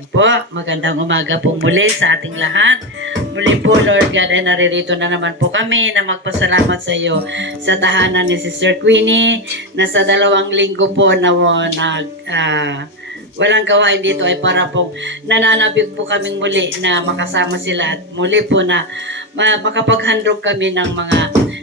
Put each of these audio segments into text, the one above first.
Yan po, magandang umaga po muli sa ating lahat. Muli po, Lord God, ay naririto na naman po kami na magpasalamat sa iyo sa tahanan ni Sister Queenie na sa 2 linggo po na walang gawain dito ay para po nananabik po kaming muli na makasama sila at muli po na makapaghandog kami ng mga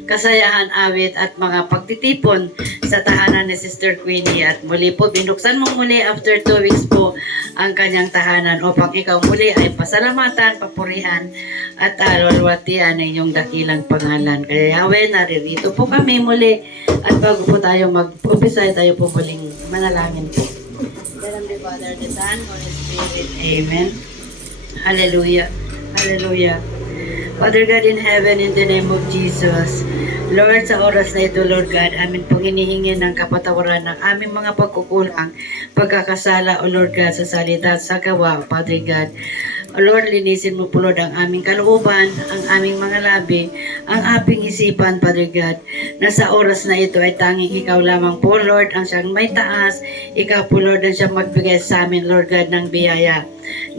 kasayahan, awit at mga pagtitipon sa tahanan ni Sister Queenie. At muli po, binuksan mo muli after 2 weeks po ang kanyang tahanan upang ikaw muli ay pasalamatan, papurihan at alwalwatian ng iyong dakilang pangalan. Kaya Yahweh, naririto po kami muli at bago po tayo mag-umpisa tayo po muling manalangin po. The Father, the Son, Holy Spirit. Amen. Hallelujah. Hallelujah. Father God in heaven, in the name of Jesus, Lord, sa oras na ito, Lord God, amin pong hinihingi ng kapatawaran ng aming mga pagkukulang, pagkakasala, O Lord God, sa salita at sa gawa, Father God. O Lord, linisin mo po, Lord, ang aming kalooban, ang aming mga labi, ang aming isipan, Father God, na sa oras na ito ay tanging ikaw lamang po, Lord, ang siyang may taas. Ikaw po, Lord, ang siyang magbigay sa amin, Lord God, ng biyaya.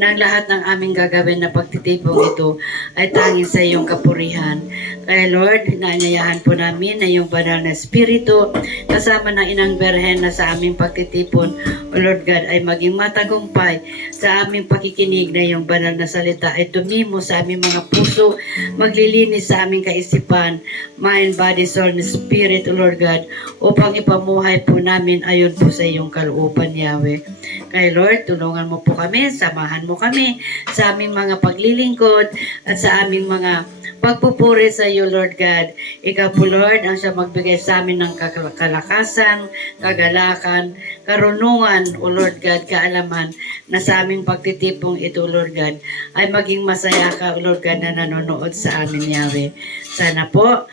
Ng lahat ng aming gagawin na pagtitipong ito ay tanging sa iyong kapurihan. Kaya Lord, inaanyayahan po namin na iyong banal na Espiritu kasama ng Inang Berhen na sa aming pagtitipon, O Lord God, ay maging matagumpay sa aming pakikinig na iyong banal na salita ay tumimo sa aming mga puso, maglilinis sa aming kaisipan, mind, body, soul, and spirit, O Lord God, upang ipamuhay po namin ayon po sa iyong kalooban, Yahweh. Kaya Lord, tulungan mo po kami, samahan mo kami sa aming mga paglilingkod at sa aming mga pagpupuri sa iyo, Lord God. Ikaw po, Lord, ang siya magbigay sa amin ng kalakasan, kagalakan, karunungan, O Lord God, kaalaman na sa aming pagtitipong ito, Lord God, ay maging masaya ka, O Lord God, na nanonood sa amin, Yahweh. Sana po,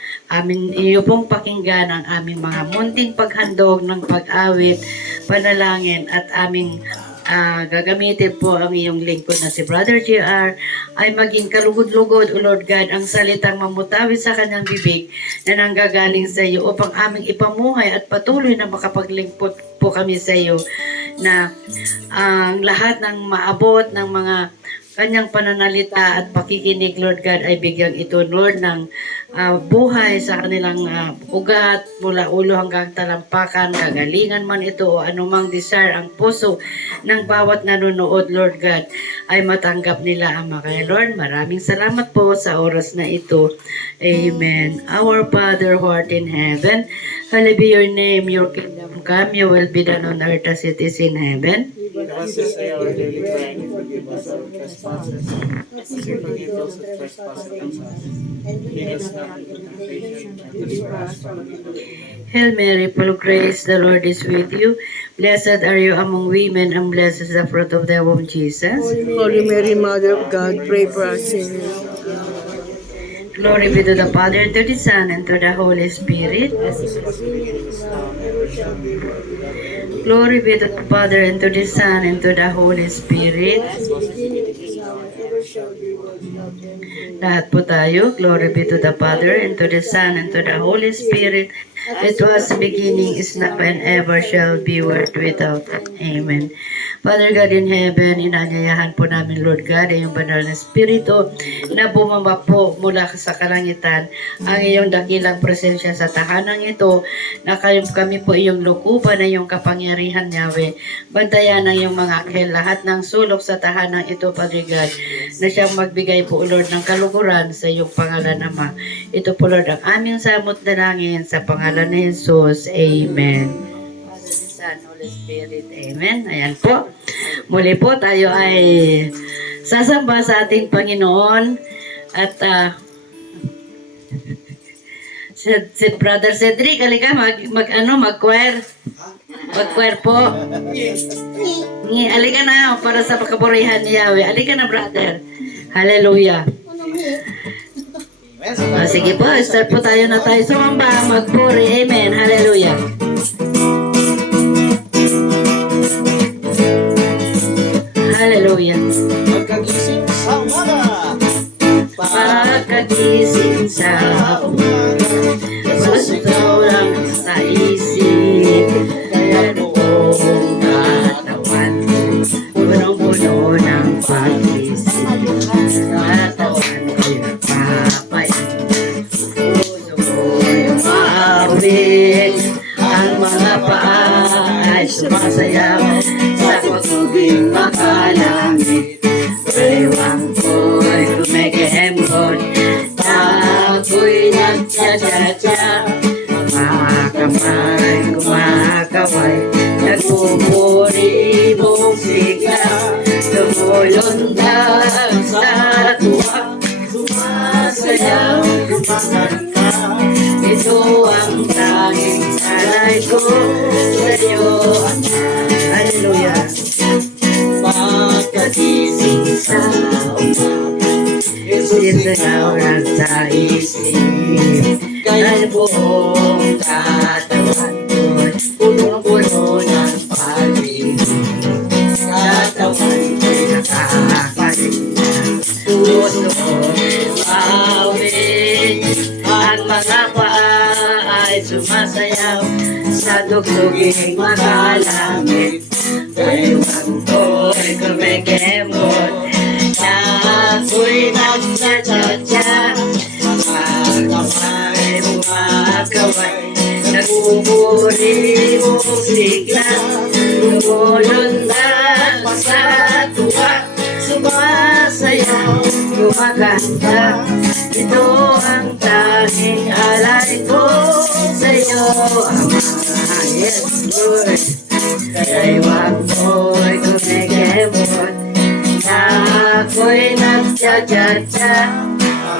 iyo pong pakinggan ang aming mga munting paghandog ng pag-awit, panalangin at aming gagamitin po ang iyong lingkod na si Brother JR ay maging kalugod-lugod, O Lord God, ang salitang mamutawi sa kanyang bibig na nanggagaling sa iyo upang aming ipamuhay at patuloy na makapaglingkod po kami sa iyo na ang lahat ng maabot ng mga kanyang pananalita at pakikinig, Lord God, ay bigyang ito, Lord, ng buhay sa kanilang ugat mula ulo hanggang talampakan, kagalingan man ito o anumang desire ang puso ng bawat nanonood, Lord God, ay matanggap nila, Ama. Kaya Lord, maraming salamat po sa oras na ito. Amen. Our Father who art in heaven, hallowed be your name, your kingdom come, your will be done on earth as it is in heaven. Give us this day our daily bread, and forgive us our trespasses, as we forgive those who trespass against us. Lead us not into temptation, but deliver us from evil. Hail Mary, full of grace, the Lord is with you. Blessed are you among women, and blessed is the fruit of thy womb, Jesus. Holy Mary, Mother of God, pray for us sinners. Glory be to the Father, and to the Son, and to the Holy Spirit. Glory be to the Father, and to the Son, and to the Holy Spirit. Lahat po tayo. Glory be to the Father, and to the Son, and to the Holy Spirit. It was beginning, is now, and ever shall be, world without end. Amen. Father God in heaven, inanyayahan po namin, Lord God, ay yung banal na Espiritu na bumaba po mula sa kalangitan ang iyong dakilang presensya sa tahanang ito, na kami po iyong lukuban na iyong kapangyarihan, Yahweh. Bantayan ng iyong mga anghel lahat ng sulok sa tahanang ito, Father God, na siyang magbigay po, Lord, ng kaluguran sa iyong pangalan, Ama. Ito po, Lord, ang aming samot dalangin sa pangalan ni Jesus. Amen. Son, Holy Spirit. Amen. Ayan po. Muli po tayo ay sasamba sa ating Panginoon at si Brother Cedric, halika mag-choir. Mag-choir po. Halika na para sa pagkapurihan ni Yahweh. Halika na, brother. Hallelujah. Sige po, start po tayo na tayo sumamba, magpuri. Amen. Hallelujah. Hallelujah. Pagkagising sa umaga, Pagkagising sa umaga, gusto lang sa isip, kaya buong katawan, punong-puno ng pag-isip. Katawan ko'y nagpapahinga, puso ko'y umawit. Ang mga paa ay sumasayaw sa pagtubig makalangit. Ewan ko'y kumikembot, ako'y nagtsatsa-tsa. Mga kamay kumakaway, nagpupuri mong sigla. Tumulundag sa tuwa, sumasayaw, kumakanta. Ito ang tanging alay ko sa'yo, Ama. Hallelujah. Pagkagising sa umaga, sisigaw ng taisip. Kaya buong katawan ko'y punong-puno ng pag-ibig. Katawan ko'y nakakapahinga, puso ko'y umawit. Ang mga paa ay sumasayaw sa dugtuging makalangit. Ewan ko'y kumikembot, ako'y nagtsatsa-tsa. Mga kamay kumakaway, nagpupuri mong sigla. Lumulundag sa tuwa, sumasayaw, kumakanta. Ito ang tanging alay ko sa'yo, Ama. Yes, Lord. Ewan ko'y kumikembot, ako'y nagtsatsa-tsa.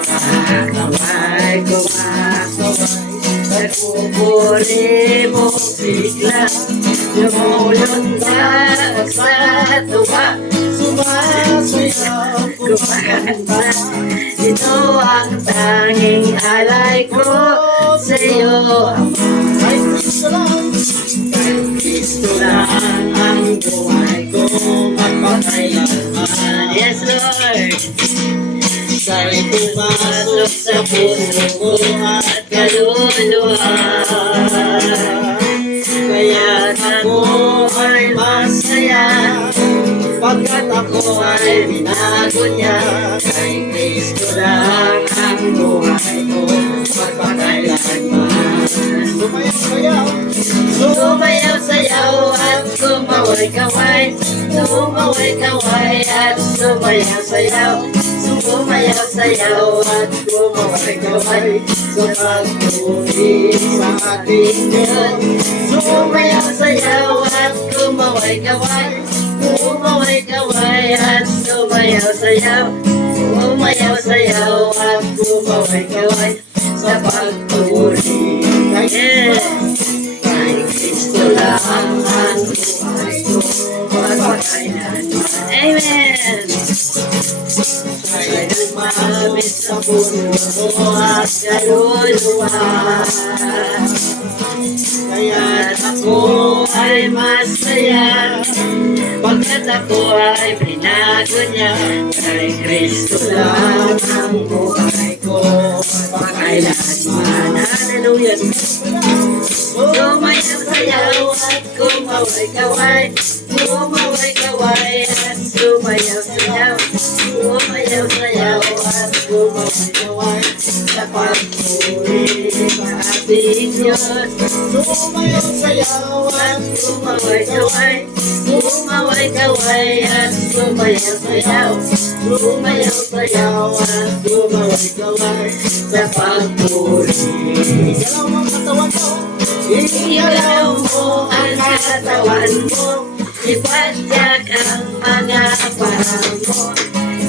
Mga kamay kumakaway, nagpupuri mong sigla. Lumulundag sa tuwa, sumasayaw, kumakanta. Ito ang tanging alay ko sa'yo, Ama. Kristo lang ang buhay ko, magpakailanman. Yes, Lord. Sa'y pumasok sa puso ko at kaluluwa. Kaya ako ay masaya, pagkat ako ay binago niya. Kay Kristo lang ang buhay ko, magpakailanman. Sumayaw-sayaw at kumaway-kaway, sumaway-kaway at sumayaw-sayaw. Sumayaw-sayaw at kumaway-kaway sa pagpuri sa ating Diyos. Sumayaw-sayaw at kumaway-kaway, kumaway-kaway at sumayaw-sayaw. Sumayaw-sayaw at kumaway-kaway sa pagpuri. Yes! Kay Kristo lang ang buhay ko, magpakailanman. Amen! Kaya nagmamit sa puso ko at kaluluwa. Kaya ako ay masaya, pagkat ako ay binago niya. Kay Kristo lang ang buhay ko, magpakailanman. Hallelujah! Sumayaw-sayaw at kumaway-kaway, kumaway-kaway at sumayaw-sayaw. Sumayaw-sayaw at kumaway-kaway sa pagpuri sa ating Diyos. Sumayaw-sayaw at kumaway-kaway, kumaway-kaway at sumayaw-sayaw. Sumayaw-sayaw at kumaway-kaway sa pagpuri. Igalaw mo ang katawan mo, ipadyak ang mga paa mo.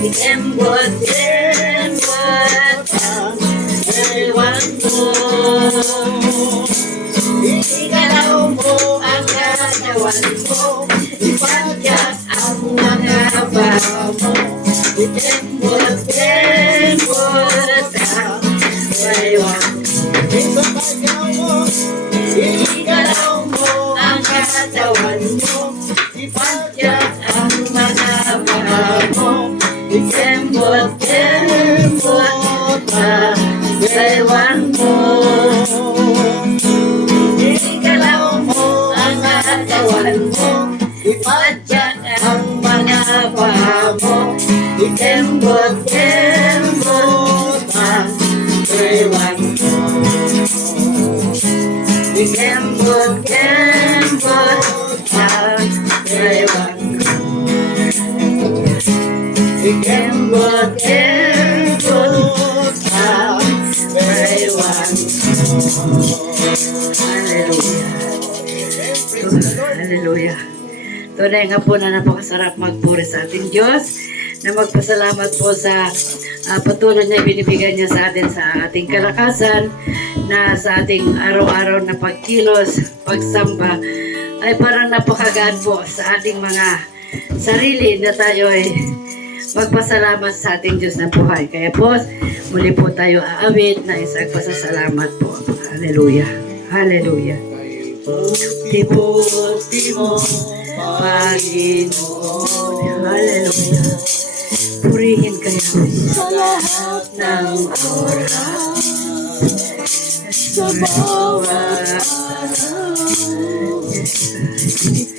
Ikembot-kembot ang ewan mo. Igalaw mo ang katawan mo, ipadyak ang mga paa mo. Ikembot-kembot ang ewan mo. Igalaw mo ang katawan mo, ipadyak ang mga paa mo. Ikembot-kembot ang ewan mo. Igalaw mo ang katawan mo, ipadyak ang mga paa mo. Kembot, kembot, ang ewan ko. Kembot, kembot, ang ewan ko. Kembot, kembot, ang ewan ko. Hallelujah. Hallelujah. Tunay nga po na napakasarap magpuri sa ating Diyos, na magpasalamat po sa patuloy na binibigay niya sa atin sa ating kalakasan, na sa ating araw-araw na pagkilos, pagsamba, ay parang napakagaan po sa ating mga sarili na tayo ay magpasalamat sa ating Diyos na buhay. Kaya po, muli po tayo aawit na isang pasasalamat po. Hallelujah. Hallelujah. Tiputi mo, Panginoon. Hallelujah. Purihin kayo sa lahat ng oras, sa bawat araw.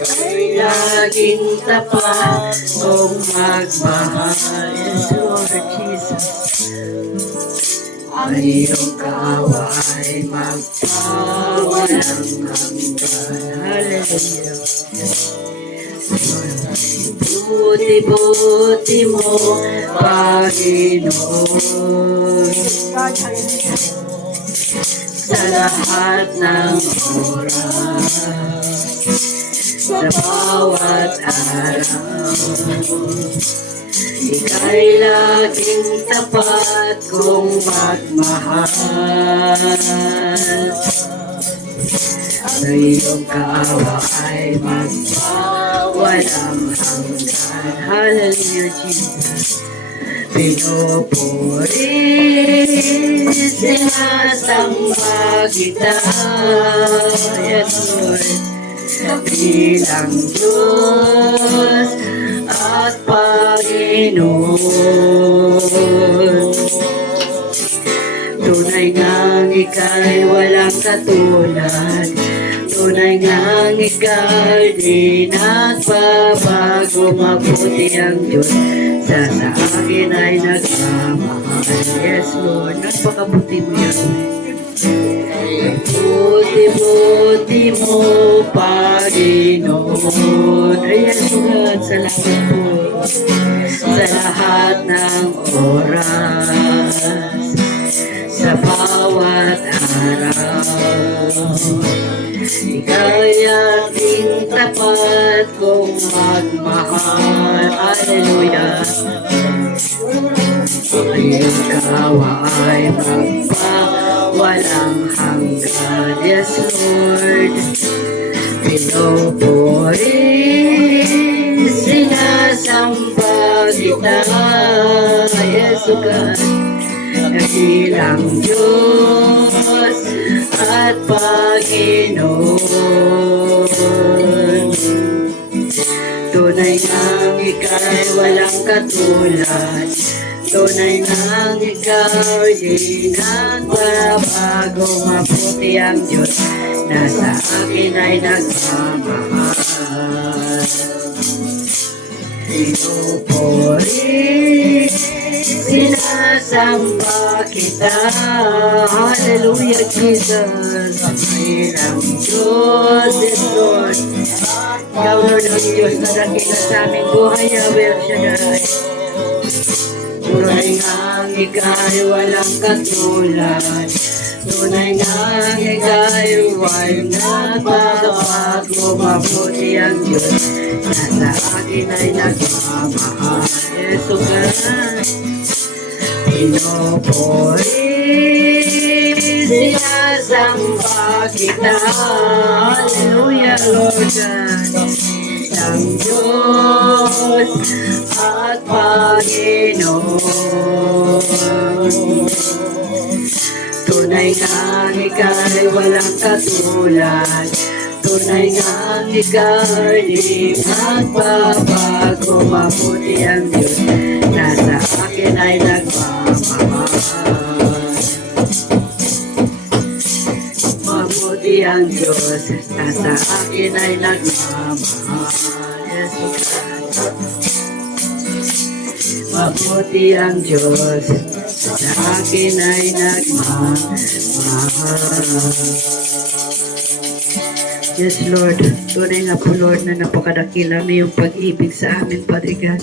Ay laging tapat kong magmahal. Yes, Lord Jesus. Ang iyong kawa ay magpawalang hanggan. Hallelujah. Buti-buti mo, Panginoon, sa lahat ng oras, sa bawat araw. Ika'y laging tapat kong magmahal. Sa iyong kaawa ay magpawalang hanggan. Hallelujah, Jesus. Pinupuri, sinasamba kita. Yes, Lord. Bilang Diyos at Panginoon. Tunay ngang ika'y walang katulad. Tunay ngang ika'y di nagbabago. Mabuti ang Diyos, sa akin ay nagmamahal. Yes, Lord, napakabuti mo yan. Buti-buti mo, Panginoon. Ayan, Lord, salamat po sa lahat ng oras, sa bawat araw. Ika'y ating tapat kong magmahal. Hallelujah. Iyong kawa ay magpawalang hanggan. Yes, Lord. Pinupuri, sinasamba kita. Yes, God. Dakilang Diyos at Panginoon. Tunay ngang ika'y walang katulad. Tunay ngang ikaw di nagbabago. Mabuti ang Diyos, na sa akin ay nagmamahal. Pinupuri, sinasamba kita. Hallelujah, Jesus. Dakilang Diyos, yes, Lord. Ikaw, Lord, ang Diyos na dakila sa aming buhay. Yahweh El Shaddai. Tunay ngang ika'y walang katulad. Tunay ngang ika'y walang nagbabago. Mabuti ang Diyos, na sa akin ay nagmamahal. Yesu God. Pinupuri, sinasamba kita. Hallelujah, Lord God. Ng Diyos at Panginoon. Tunay ngang ika'y walang katulad. Tunay ngang ika'y di nagbabago. Mabuti ang Diyos, na sa akin ay nagmamahal. Mabuti ang Diyos, na sa akin ay nagmamahal. Yes, God. mabuti ang Diyos, sa akin ay nagmamahal. Yes, Lord. Tunay nga po, Lord, na napakadakila may yung pag-ibig sa amin, Father God.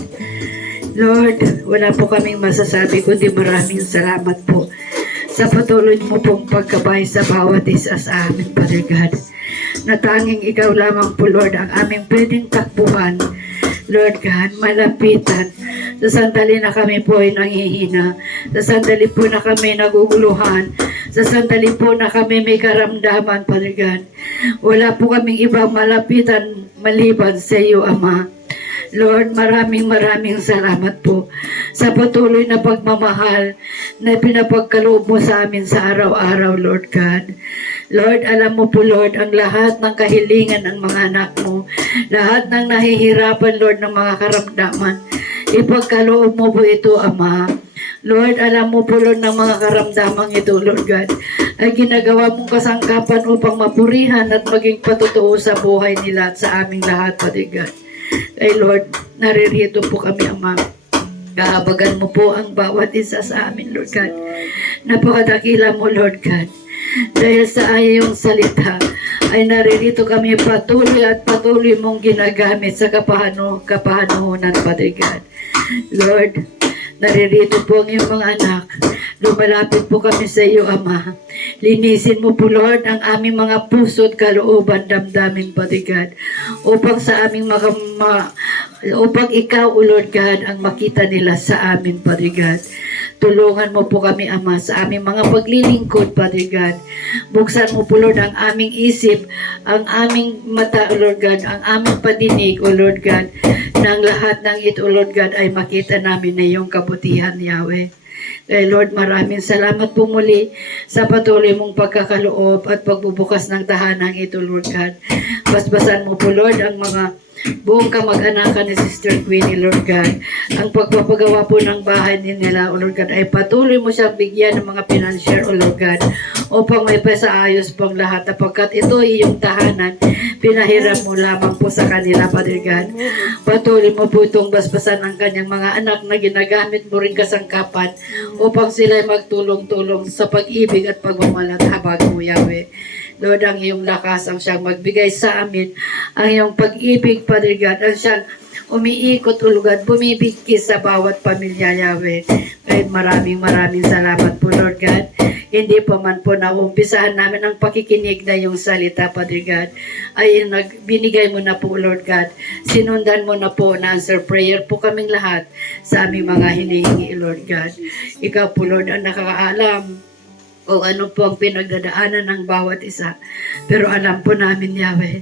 Lord, wala po kaming masasabi kundi maraming salamat po sa patuloy mo pong pagkabay sa bawat isa sa amin, Father God. Na tanging ikaw lamang po, Lord, ang aming pwedeng takbuhan. Lord God, malapitan. Sa sandali na kami po ay nanghihina. Sa sandali po na kami naguguluhan. Sa sandali po na kami may karamdaman, Father God. Wala po kaming ibang malapitan maliban sa iyo, Ama. Lord, maraming salamat po sa patuloy na pagmamahal na pinapagkaloob mo sa amin sa araw-araw, Lord God. Lord, alam mo po, Lord, ang lahat ng kahilingan ng mga anak mo, lahat ng nahihirapan, Lord, ng mga karamdaman, ipagkaloob mo po ito, Ama. Lord, alam mo po, Lord, ng mga karamdamang ito, Lord God, ay ginagawa mong kasangkapan upang mapurihan at maging patotoo sa buhay nila at sa aming lahat, Father God. Ay Lord, naririto po kami, Ama. Kahabagan mo po ang bawat isa sa amin, Lord God. Napakadakila mo, Lord God. Dahil sa iyong salita, ay naririto kami patuloy at patuloy mong ginagamit sa kapahanunan, Father God. Lord, naririto po ang iyong mga anak. Lumalapit po kami sa iyo, Ama. Linisin mo po, Lord, ang aming mga puso at kalooban, damdamin, Father God. Upang sa aming upang ikaw, O Lord God, ang makita nila sa amin, Father God. Tulungan mo po kami, Ama, sa aming mga paglilingkod, Father God. Buksan mo po, Lord, ang aming isip, ang aming mata, O Lord God, ang aming padinig, O Lord God, ng lahat ng ito, O Lord God, ay makita namin na iyong kabutihan, Yahweh. Kaya Lord, maraming salamat po muli sa patuloy mong pagkakaloob at pagbubukas ng tahanang ito, Lord God. Basbasan mo po, Lord, ang mga buong kamag-anakan ni Sister Queenie, Lord God. Ang pagpapagawa po ng bahay nila, O Lord God, ay patuloy mo siyang bigyan ng mga financier, O Lord God, upang may pasaayos po ang lahat, sapagkat ito iyong tahanan, pinahiram mo lamang po sa kanila, Father God. Patuloy mo po itong basbasan ang kanyang mga anak na ginagamit mo rin kasangkapan upang sila magtulong-tulong sa pag-ibig at pagmamahal at habag mo, Yahweh. Lord, ang iyong lakas ang siyang magbigay sa amin, ang iyong pag-ibig, Father God, ang siyang umiikot ulugad, bumibigkis sa bawat pamilya, Yahweh. Kahit maraming salamat po, Lord God. Hindi pa man po naumpisahan namin ang pakikinig na yung salita, Father God, ay binigay mo na po, Lord God. Sinundan mo na po na answer prayer po kaming lahat sa aming mga hinihingi, Lord God. Ikaw po, Lord, ang nakakaalam o ano po ang pinagdadaanan ng bawat isa. Pero alam po namin, Yahweh,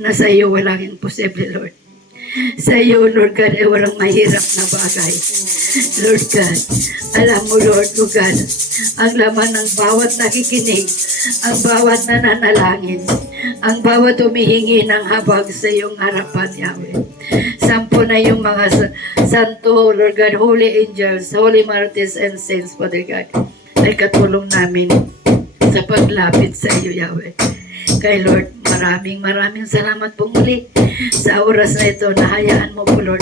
na sa iyo walang imposible, Lord. Sa iyo, Lord God, ay walang mahirap na bagay. Lord God, alam mo, Lord God, ang laman ng bawat nakikinig, ang bawat nananalangin, ang bawat humihingi ng habag sa iyong harapan, Yahweh. Sampo na yung mga santo, Lord God, holy angels, holy martyrs and saints, Father God, ay katulong namin sa paglapit sa iyo, Yahweh. Kay Lord, maraming salamat po muli sa oras na ito. Nahayaan mo po, Lord,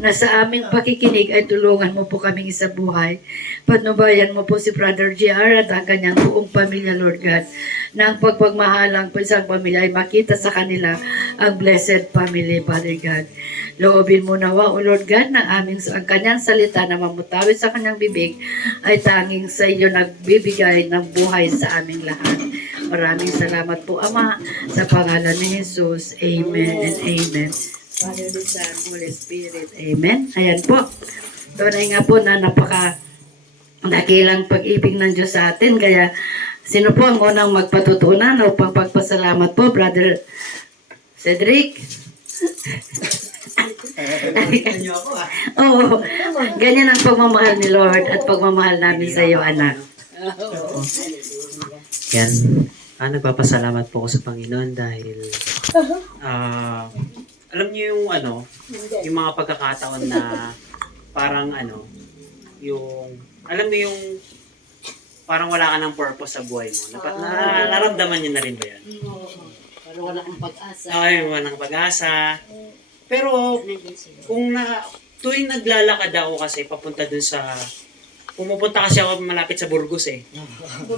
na sa aming pakikinig ay tulungan mo po kaming isa buhay. Patnubayan mo po si Brother JR at ang kanyang buong pamilya, Lord God, na ang pagpagmahalang po isang pamilya ay makita sa kanila ang blessed family, Father God. Loobin mo nawa, O Lord God, ng ang kanyang salita na mamutawid sa kanyang bibig ay tanging sa iyo nagbibigay ng buhay sa aming lahat. Maraming salamat po, Ama, sa pangalan ni Jesus. Amen and amen. Father, the Son, Holy Spirit. Amen. Ayan po. Tunay nga po na dakilang pag-ibig ng Diyos sa atin. Kaya, sino po ang unang magpatutunan upang pagpasalamat po, Brother Cedric? Oo. Ganyan ang pagmamahal ni Lord at pagmamahal namin sa iyo, anak. Yan. Nagpapasalamat po ako sa Panginoon dahil alam niyo yung yung mga pagkakataon na parang alam niyo yung parang wala ka ng purpose sa buhay mo. Naramdaman niyo na rin ba yan? Parang wala kang pag-asa. Ay, walang pag-asa. Pero kung tuwing naglalakad ako kasi papunta dun sa, pumupunta kasi ako malapit sa Burgos eh.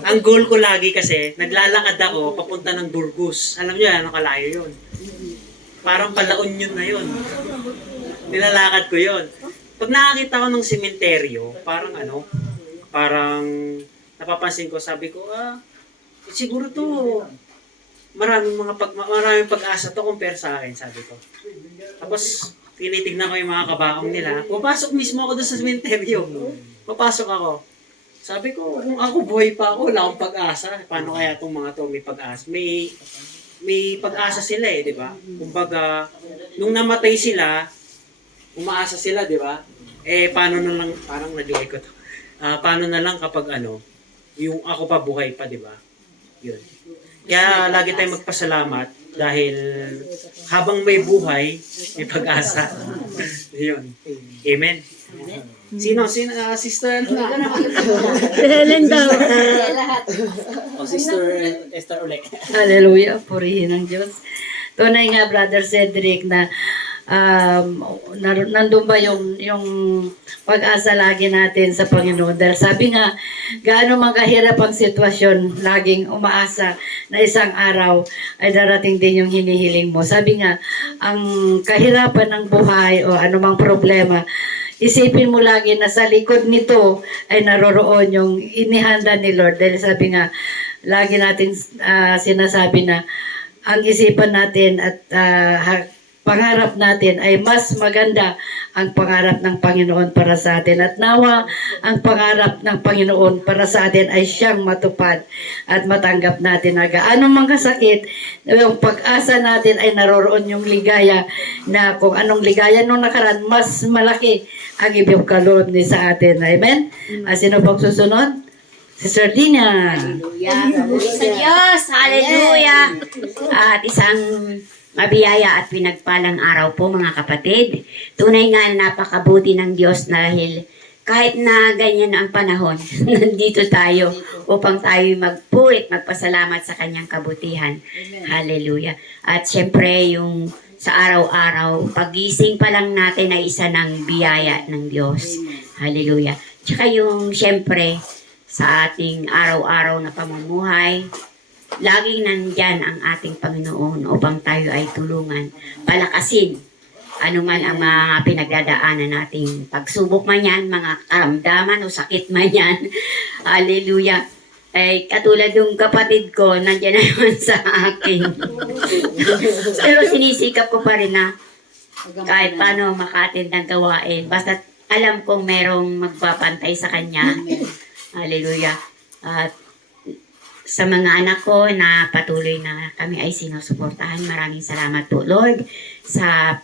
Ang goal ko lagi kasi, naglalakad ako papunta ng Burgos. Alam niyo, ano kalayo yun? Parang palaon yun na yun. Nilalakad ko yun. Pag nakakita ko ng sementeryo, parang parang napapansin ko, sabi ko, siguro to, maraming pag-asa to compare sa akin, sabi ko. Tapos, tinitignan ko yung mga kabaong nila. Papasok mismo ako doon sa sementeryo. Papasok ako. Sabi ko, kung ako buhay pa ako, wala akong pag-asa. Paano kaya itong mga to may pag-asa? May pag-asa sila eh, di ba? Kumbaga, nung namatay sila, umaasa sila, di ba? Paano na lang, parang nag-joy ko to. Paano na lang kapag yung ako pa buhay pa, di ba? Yun. Kaya lagi tayong magpasalamat dahil habang may buhay, may pag-asa. Yun. Amen. Sino? Sister? Helen daw. Sister Esther ulit. Hallelujah, purihin ng Diyos. Tunay nga, Brother Cedric, na nandun ba yung pag-asa lagi natin sa Panginoon. Dahil sabi nga, gaano man kahirap ang sitwasyon, laging umaasa na isang araw ay darating din yung hinihiling mo. Sabi nga, ang kahirapan ng buhay o anumang problema, isipin mo lagi na sa likod nito ay naroroon yung inihanda ni Lord. Dahil sabi nga, lagi natin sinasabi na ang isipan natin at pangarap natin ay mas maganda ang pangarap ng Panginoon para sa atin. At nawa ang pangarap ng Panginoon para sa atin ay siyang matupad at matanggap natin na gaano mang kasakit, yung pag-asa natin ay naroroon yung ligaya na kung anong ligaya nung nakaraan, mas malaki ang ibig kaloob ni sa atin. Amen? Sino pang susunod? Si Sir Dina. Hallelujah. Puri sa Diyos. Hallelujah. At isang mabiyaya at pinagpalang araw po mga kapatid. Tunay nga napakabuti ng Diyos dahil kahit na ganyan ang panahon, nandito tayo upang tayo magpurit, magpasalamat sa kanyang kabutihan. Hallelujah. At syempre yung sa araw-araw, pagising pa lang natin ay isa ng biyaya ng Diyos. Hallelujah. Tsaka yung syempre sa ating araw-araw na pamumuhay, laging nandyan ang ating Panginoon upang tayo ay tulungan, palakasin, anuman ang mga pinagdadaanan nating pagsubok man yan, mga karamdaman o sakit man yan. Hallelujah. Ay, katulad yung kapatid ko, nandyan na naman sa akin. Pero sinisikap ko pa rin na kahit paano maka-attend ng gawain. Basta alam kong merong magpapantay sa kanya. Hallelujah. At sa mga anak ko na patuloy na kami ay sinusuportahan, maraming salamat po, Lord, sa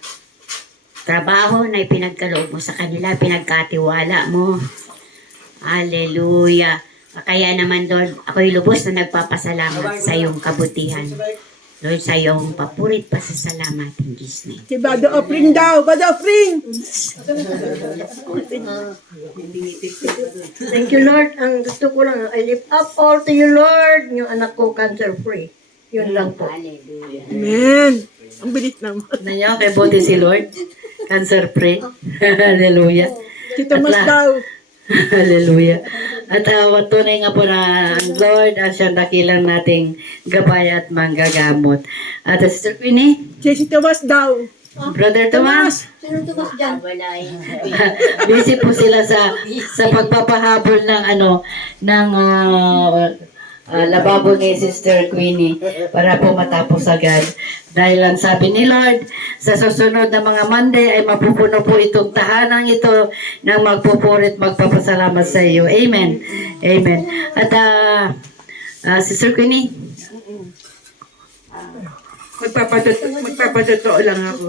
trabaho na ipinagkaloob mo sa kanila, pinagkatiwala mo. Hallelujah. Kaya naman, Lord, ako'y lubos na nagpapasalamat sa iyong kabutihan. Lord, sa iyong papurit pasasalamat in Jesus' name. Si Bado Offering daw. Bado Offering. Thank you, Lord. Ang gusto ko lang, I lift up all to you, Lord. Yung anak ko, cancer-free. Yun lang po. Hallelujah. Amen. Ang bilis naman. Nanyo, kay buti si Lord. Cancer-free. Hallelujah. Si Thomas daw. Hallelujah. At tunay nga po na ang Lord ang siyang dakilang nating gabay at manggagamot. At Sister Queenie, Si Thomas daw. Brother Tomas, Sino tumas dyan? busy po sila sa pagpapahabol ng lababo ni Sister Queenie para po matapos agad. Dahil ang sabi ni Lord, sa susunod na mga Monday ay mapupuno po itong tahanang ito ng magpupurit, magpapasalamat sa iyo. Amen. Amen. At Sister Queenie, Magpapatotoo lang ako.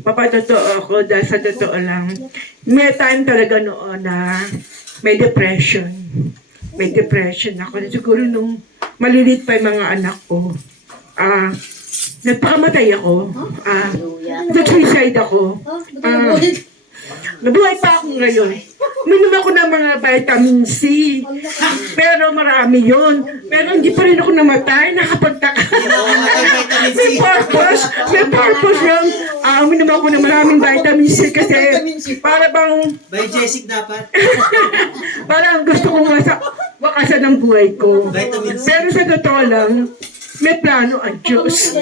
Papatotoo ako dahil sa totoo lang. May time talaga noon na may depression. May depression ako. Siguro nung malilit pa yung mga anak ko. Nagpakamatay ako. Nag-suicide ako. Nabuhay pa ako ngayon. Uminom ako ng mga vitamin C. Pero marami yun. Pero hindi pa rin ako namatay. Nakapagtaka. May purpose. May purpose lang. Uminom ako ng maraming vitamin C kasi para bang By Jessic dapat. parang gusto kong wakasan ng buhay ko. Vitamin C. Pero sa totoo lang, may plano ang Diyos.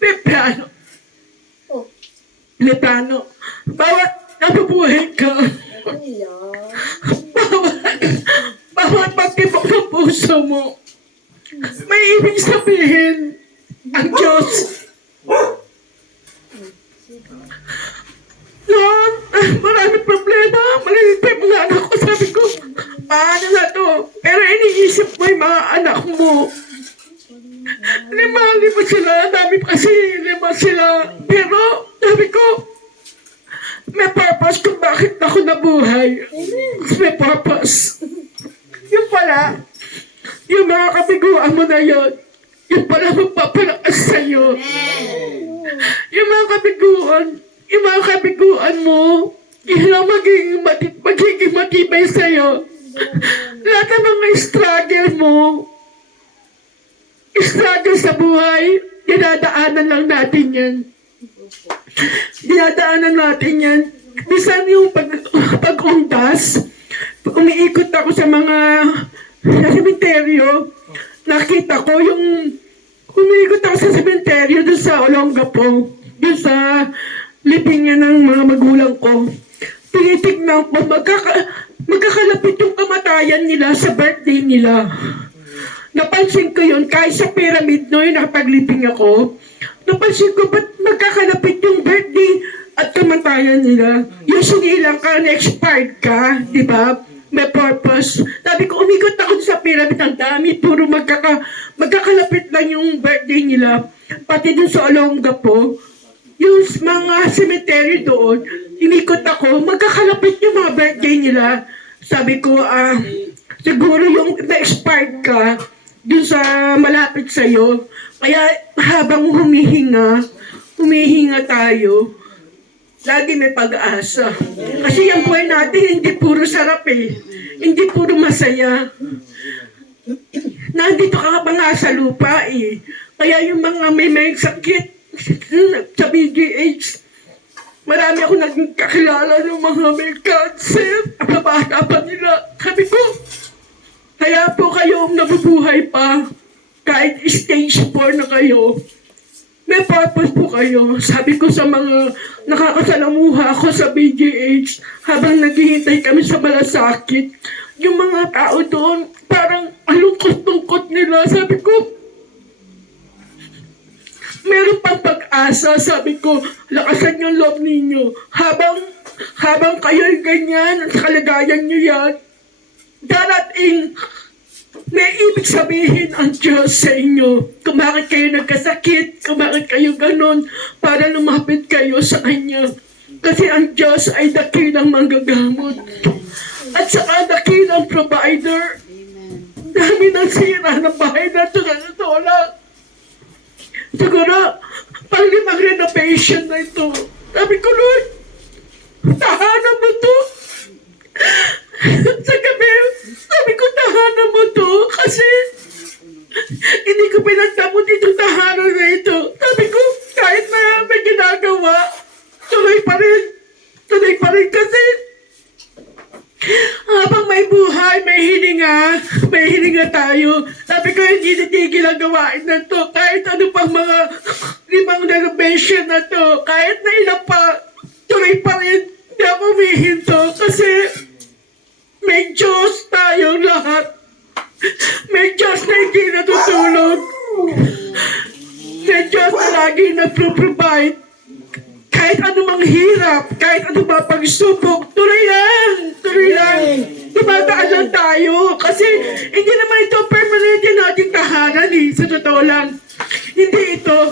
May plano. May plano. Bawat nabubuhay ka, bawat pagtibok ng puso mo, may ibig sabihin ang Diyos. Lord, marami problema. Malilit pa yung mga anak ko. Sabi ko, paano na to? Pero iniisip mo yung mga anak mo. Lima sila. Dami pa kasi lima sila. Pero, sabi ko, may purpose kung bakit ako nabuhay. May purpose. Yung pala, yung mga kabiguan mo na yun, yung pala magpapalakas sa'yo. Yung mga kabiguan mo, yun ang magiging matibay sa'yo. Lahat ng mga struggle mo, struggle sa buhay, dinadaanan lang natin yan. Dinadaanan natin yan. Bisan yung pag-undas, umiikot ako sa sementeryo, nakita ko yung umiikot ako sa sementeryo doon sa Olongapo, doon sa libingan ng mga magulang ko. Tinitignan ko, magkakalapit yung kamatayan nila sa birthday nila. Napansin ko yun, kahit sa pyramid no, yung nakapagliping ako, napansin ko, ba't magkakalapit yung birthday at kamatayan nila? Yung sinilang ka, na-expired ka, di ba? May purpose. Sabi ko, umikot ako sa pyramid, ang dami, puro magkakalapit lang yung birthday nila. Pati dun sa Olongapo, yung mga cemetery doon, inikot ako, magkakalapit yung mga birthday nila. Sabi ko, siguro yung na-expired ka, dun sa malapit sa'yo. Kaya habang humihinga tayo, lagi may pag-asa. Kasi yung buhay natin, hindi puro sarap eh. Hindi puro masaya. Nandito ka pa nga sa lupa eh. Kaya yung mga may sakit sa BGH, marami ako naging kakilala ng mga may cancer. Ang bata pa nila. Sabi ko, kaya po kayo nabubuhay pa, kahit stage 4 na kayo, may purpose po kayo. Sabi ko sa mga nakakasalamuha ako sa BGH, habang naghihintay kami sa malasakit, yung mga tao doon, parang alungkot-lungkot nila. Sabi ko, meron pang pag-asa. Sabi ko, lakasan yung loob ninyo. Habang kayo'y ganyan, sa kalagayan nyo yan, darating, may ibig sabihin ang Diyos sa inyo. Kung bakit kayo nagkasakit, kung bakit kayo ganon, para lumapit kayo sa Kanya. Kasi ang Diyos ay dakilang manggagamot. At saka dakilang provider. Dami ng sira ng bahay na ito sa totoo lang. Siguro, pang 5 renovation na ito. Sabi ko, Lord, tahanan mo to. Sa gabi, sabi ko, tahanan mo to kasi hindi ko pinagdamot itong tahanan na ito. Sabi ko, kahit na may ginagawa, tuloy pa rin kasi habang may buhay, may hininga tayo. Sabi ko, hindi natigil ang gawain na to. Kahit ano pang mga 5 renovation na to, kahit na ilan pa, tuloy pa rin. Hindi ako humihinto kasi may Diyos tayong lahat. May Diyos na hindi natutulog. May Diyos na lagi nagpro-provide. Kahit anumang hirap, kahit anumang pagsubok, tuloy lang. Dumadaan lang tayo. Kasi hindi naman ito permanente nating tahanan eh. Sa totoo lang. Hindi ito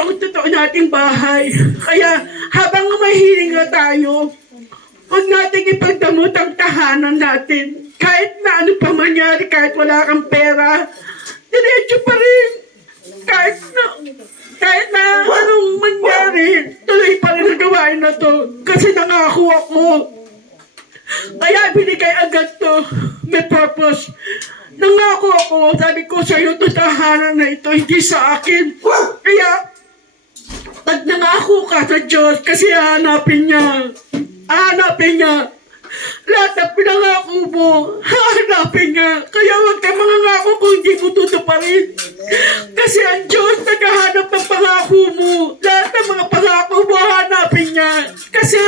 ang totoo nating bahay. Kaya habang mahihinga tayo, huwag nating ipagdamot ang tahanan natin. Kahit na ano pa mangyari, kahit wala kang pera, diretso pa rin. Kahit na anong mangyari, tuloy pa rin ang gawain na to. Kasi nangako ako. Kaya binigay agad to. May purpose. Nangako ako, sabi ko sa'yo, ito tahanan na ito, hindi sa akin. Kaya, pag nangako ka sa Diyos, kasi hahanapin niya. Hahanapin niya. Lahat na pinangako mo, hahanapin niya. Kaya huwag ka mangangako kung hindi mo tutuparin. Kasi ang Diyos naghahanap ng pangako mo. Lahat ng mga pangako mo, hahanapin niya. Kasi,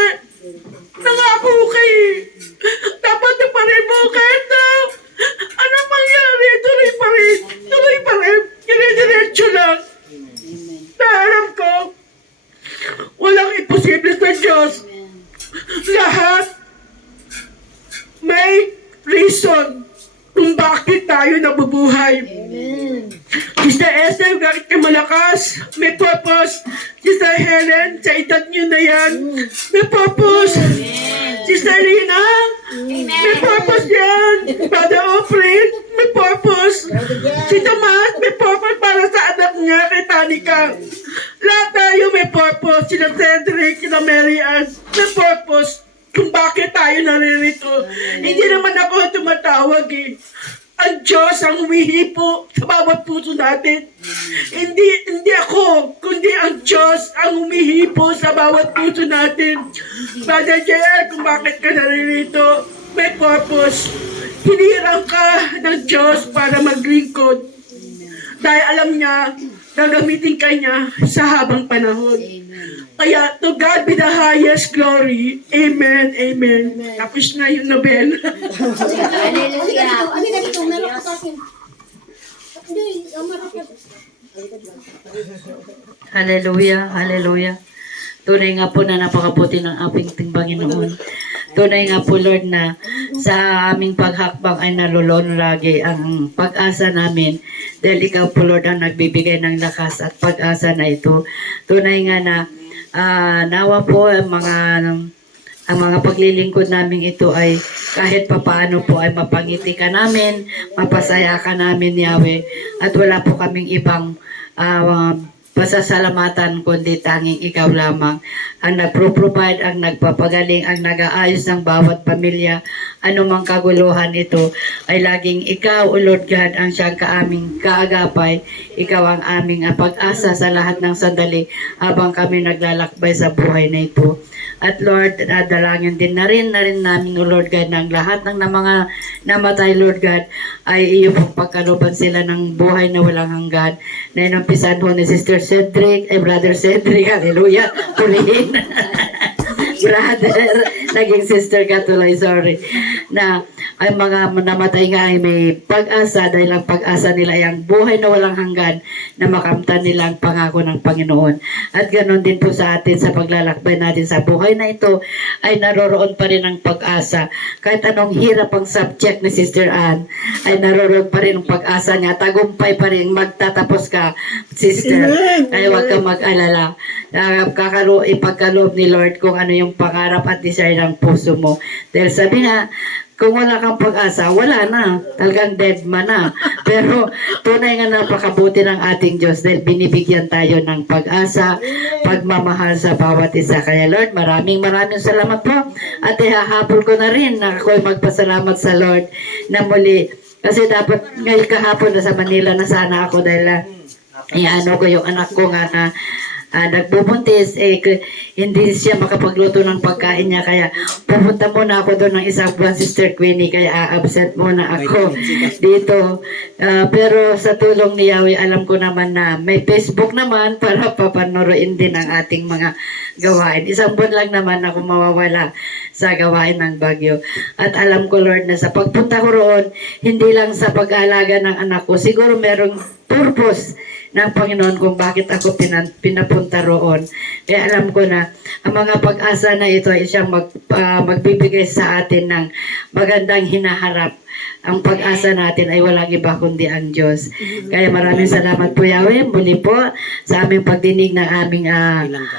nangako kay dapat tuparin mo kahit na anong mangyari, tuloy pa rin. Tuloy pa rin. Dire-diretso lang. Na alam ko, walang imposible sa Diyos. Lahat may reason kung bakit tayo nabubuhay. Sister Esther, bakit ka malakas? May purpose. Sister Helen, sa edad niyo na yan, may purpose. Sister Lina, may purpose yan. Brother Ofrin, may purpose. Si Tomas, may purpose para sa anak niya kay Tanika. Lahat tayo may purpose. Sila Cedric, sila Mary Ann, may purpose kung bakit tayo naririto. Hindi naman ako tumatawag eh. Ang Diyos ang humihipo sa bawat puso natin. Hindi ako, kundi ang Diyos ang humihipo sa bawat puso natin. Brother JR, kung bakit ka naririto, may purpose. Hinirang ka ng Diyos para maglingkod. Dahil alam niya, gagamitin ka niya sa habang panahon. Kaya, to God be the highest glory. Amen, amen. Tapos na yung Nobel. Hallelujah. Ano na dito? Meron ko sa akin. Hindi, marap na. Hallelujah, hallelujah. Tunay nga po na napakabuti ng ating Panginoon. Tunay nga po, Lord, na sa aming paghakbang ay nalulon lagi ang pag-asa namin. Dahil ikaw po, Lord, ang nagbibigay ng lakas at pag-asa na ito. Tunay nga na nawa po ang mga paglilingkod namin ito ay kahit papaano po ay mapangiti ka namin, mapasaya ka namin, Yahweh. At wala po kaming ibang pasasalamatan kundi tanging ikaw lamang ang nagpro-provide, ang nagpapagaling, ang nag-aayos ng bawat pamilya. Anumang kaguluhan ito ay laging ikaw, O Lord God, ang siyang kaaming kaagapay. Ikaw ang aming pag-asa sa lahat ng sandali habang kami naglalakbay sa buhay na ito. At Lord, dalangin din na rin namin, O Lord God, ng lahat ng mga namatay, Lord God, ay iyo pong pagkaluban sila ng buhay na walang hanggan. Na inumpisan ho ni Sister Cedric, Brother Cedric, hallelujah, pulihin. Brother, naging sister ka tuloy, sorry. Na ang mga namatay nga ay may pag-asa dahil ang pag-asa nila ay ang buhay na walang hanggan na makamtan nila ang pangako ng Panginoon. At ganoon din po sa atin sa paglalakbay natin sa buhay na ito ay naroroon pa rin ang pag-asa. Kahit anong hirap ang subject ni Sister Ann ay naroroon pa rin ang pag-asa niya. Tagumpay pa rin, magtatapos ka, Sister. Kaya huwag kang mag-alala. Ipagkaloob ni Lord kung ano yung pangarap at desire ng puso mo. Dahil sabi nga, kung wala kang pag-asa, wala na. Talagang dead man na. Pero tunay nga napakabuti ng ating Diyos dahil binibigyan tayo ng pag-asa, pagmamahal sa bawat isa. Kaya Lord, maraming salamat po. At ihahabol ko na rin na ako'y magpasalamat sa Lord na muli. Kasi dapat ngayon kahapon na sa Manila na sana ako dahil iano ko yung anak ko nga na nagbubuntis, hindi siya makapagluto ng pagkain niya, kaya pupunta muna ako doon ng isang buwan, Sister Queenie, kaya absent muna ako dito. Pero sa tulong ni Yahweh, alam ko naman na may Facebook naman para papanuruin din ang ating mga gawain. Isang buwan lang naman ako mawawala sa gawain ng Bagyo. At alam ko, Lord, na sa pagpunta ko roon, hindi lang sa pag-aalaga ng anak ko, siguro merong purpose ng Panginoon kung bakit ako pinapunta roon. Kaya alam ko na ang mga pag-asa na ito ay siyang magbibigay sa atin ng magandang hinaharap ang pag-asa natin ay walang iba kundi ang Diyos. Kaya maraming salamat po Yahweh muli po sa aming pagdinig ng aming Bilang ka.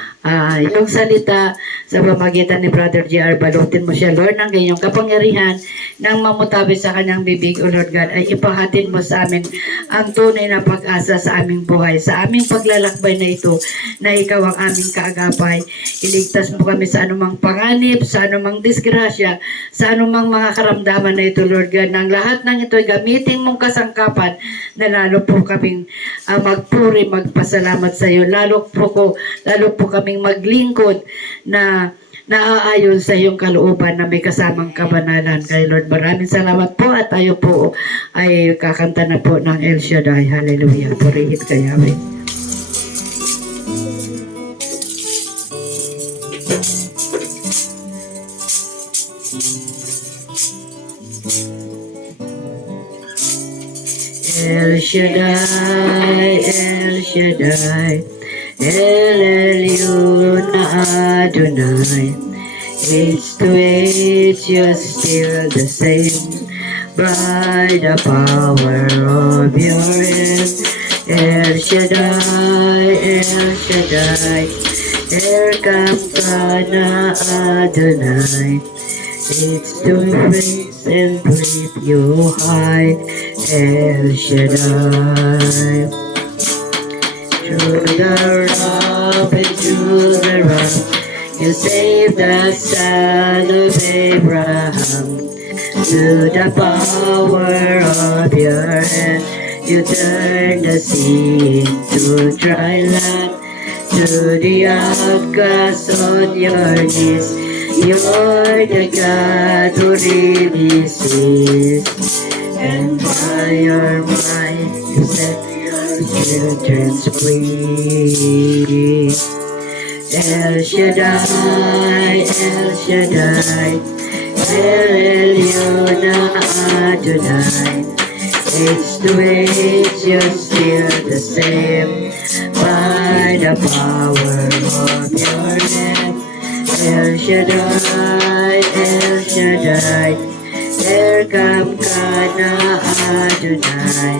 yung salita sa pamagitan ni Brother J.R. Balutin mo siya, Lord, ng ganyong kapangyarihan nang mamutabi sa kanyang bibig, O Lord God, ay ipahatid mo sa amin ang tunay na pag-asa sa aming buhay, sa aming paglalakbay na ito, na ikaw ang aming kaagapay. Iligtas mo kami sa anumang panganib, sa anumang disgrasya, sa anumang mga karamdaman na ito, Lord God, nang lahat ng ito ay gamitin mong kasangkapan na lalo po kaming magpuri, magpasalamat sa iyo. Lalo po kaming maglingkod na naaayon sa iyong kalooban na may kasamang kabanalan. Kay Lord, maraming salamat po at tayo po ay kakanta na po ng El Shaddai. Hallelujah. Purihit ka Yahweh. El Shaddai, El Shaddai, El Elyon Adonai. Age to age, you're still the same. By the power of your hand, El Shaddai, El Shaddai, Elkamkana Adonai. It's to praise and breathe you high, El Shaddai. Through the rough and through the rough, you saved the son of Abraham. To the power of your hand, you turned the sea into dry land. To the outcast on your knees, you're the God who really sees. And by your might, you set your children free. El Shaddai, El Shaddai, El Elyon Adonai. Age to age, you're still the same. By the power of your name, El Shaddai, El Shaddai, Elkamkana Adonai.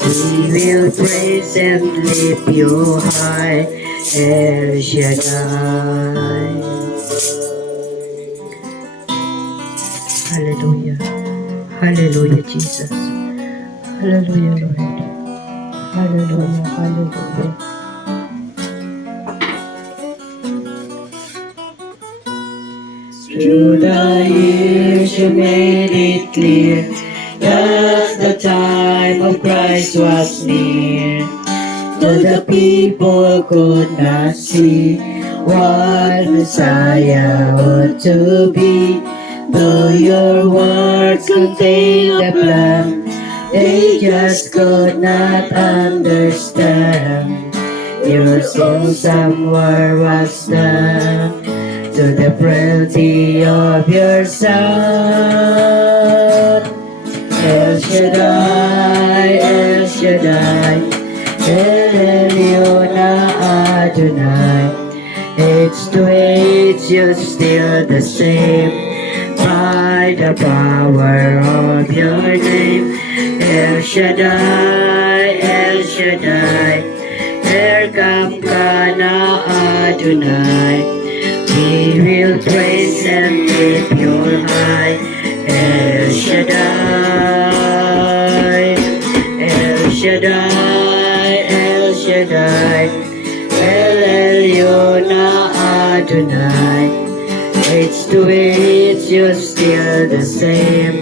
We will praise and lift you high, El Shaddai. Hallelujah. Hallelujah, Jesus. Hallelujah, Lord. Hallelujah, hallelujah. Through the years you made it clear that the time of Christ was near. Though the people could not see what Messiah ought to be, though your words contain the plan, they just could not understand. Your soul somewhere was done to the frailty of your Son. El Shaddai, El Shaddai, El Elyon Adonai. Age to age, you're still the same. By the power of your name, El Shaddai, El Shaddai, Elkamkana Adonai. We will praise and lift your high, El Shaddai, El Shaddai, El Shaddai, El Elyon Adonai. Age to age, you're still the same.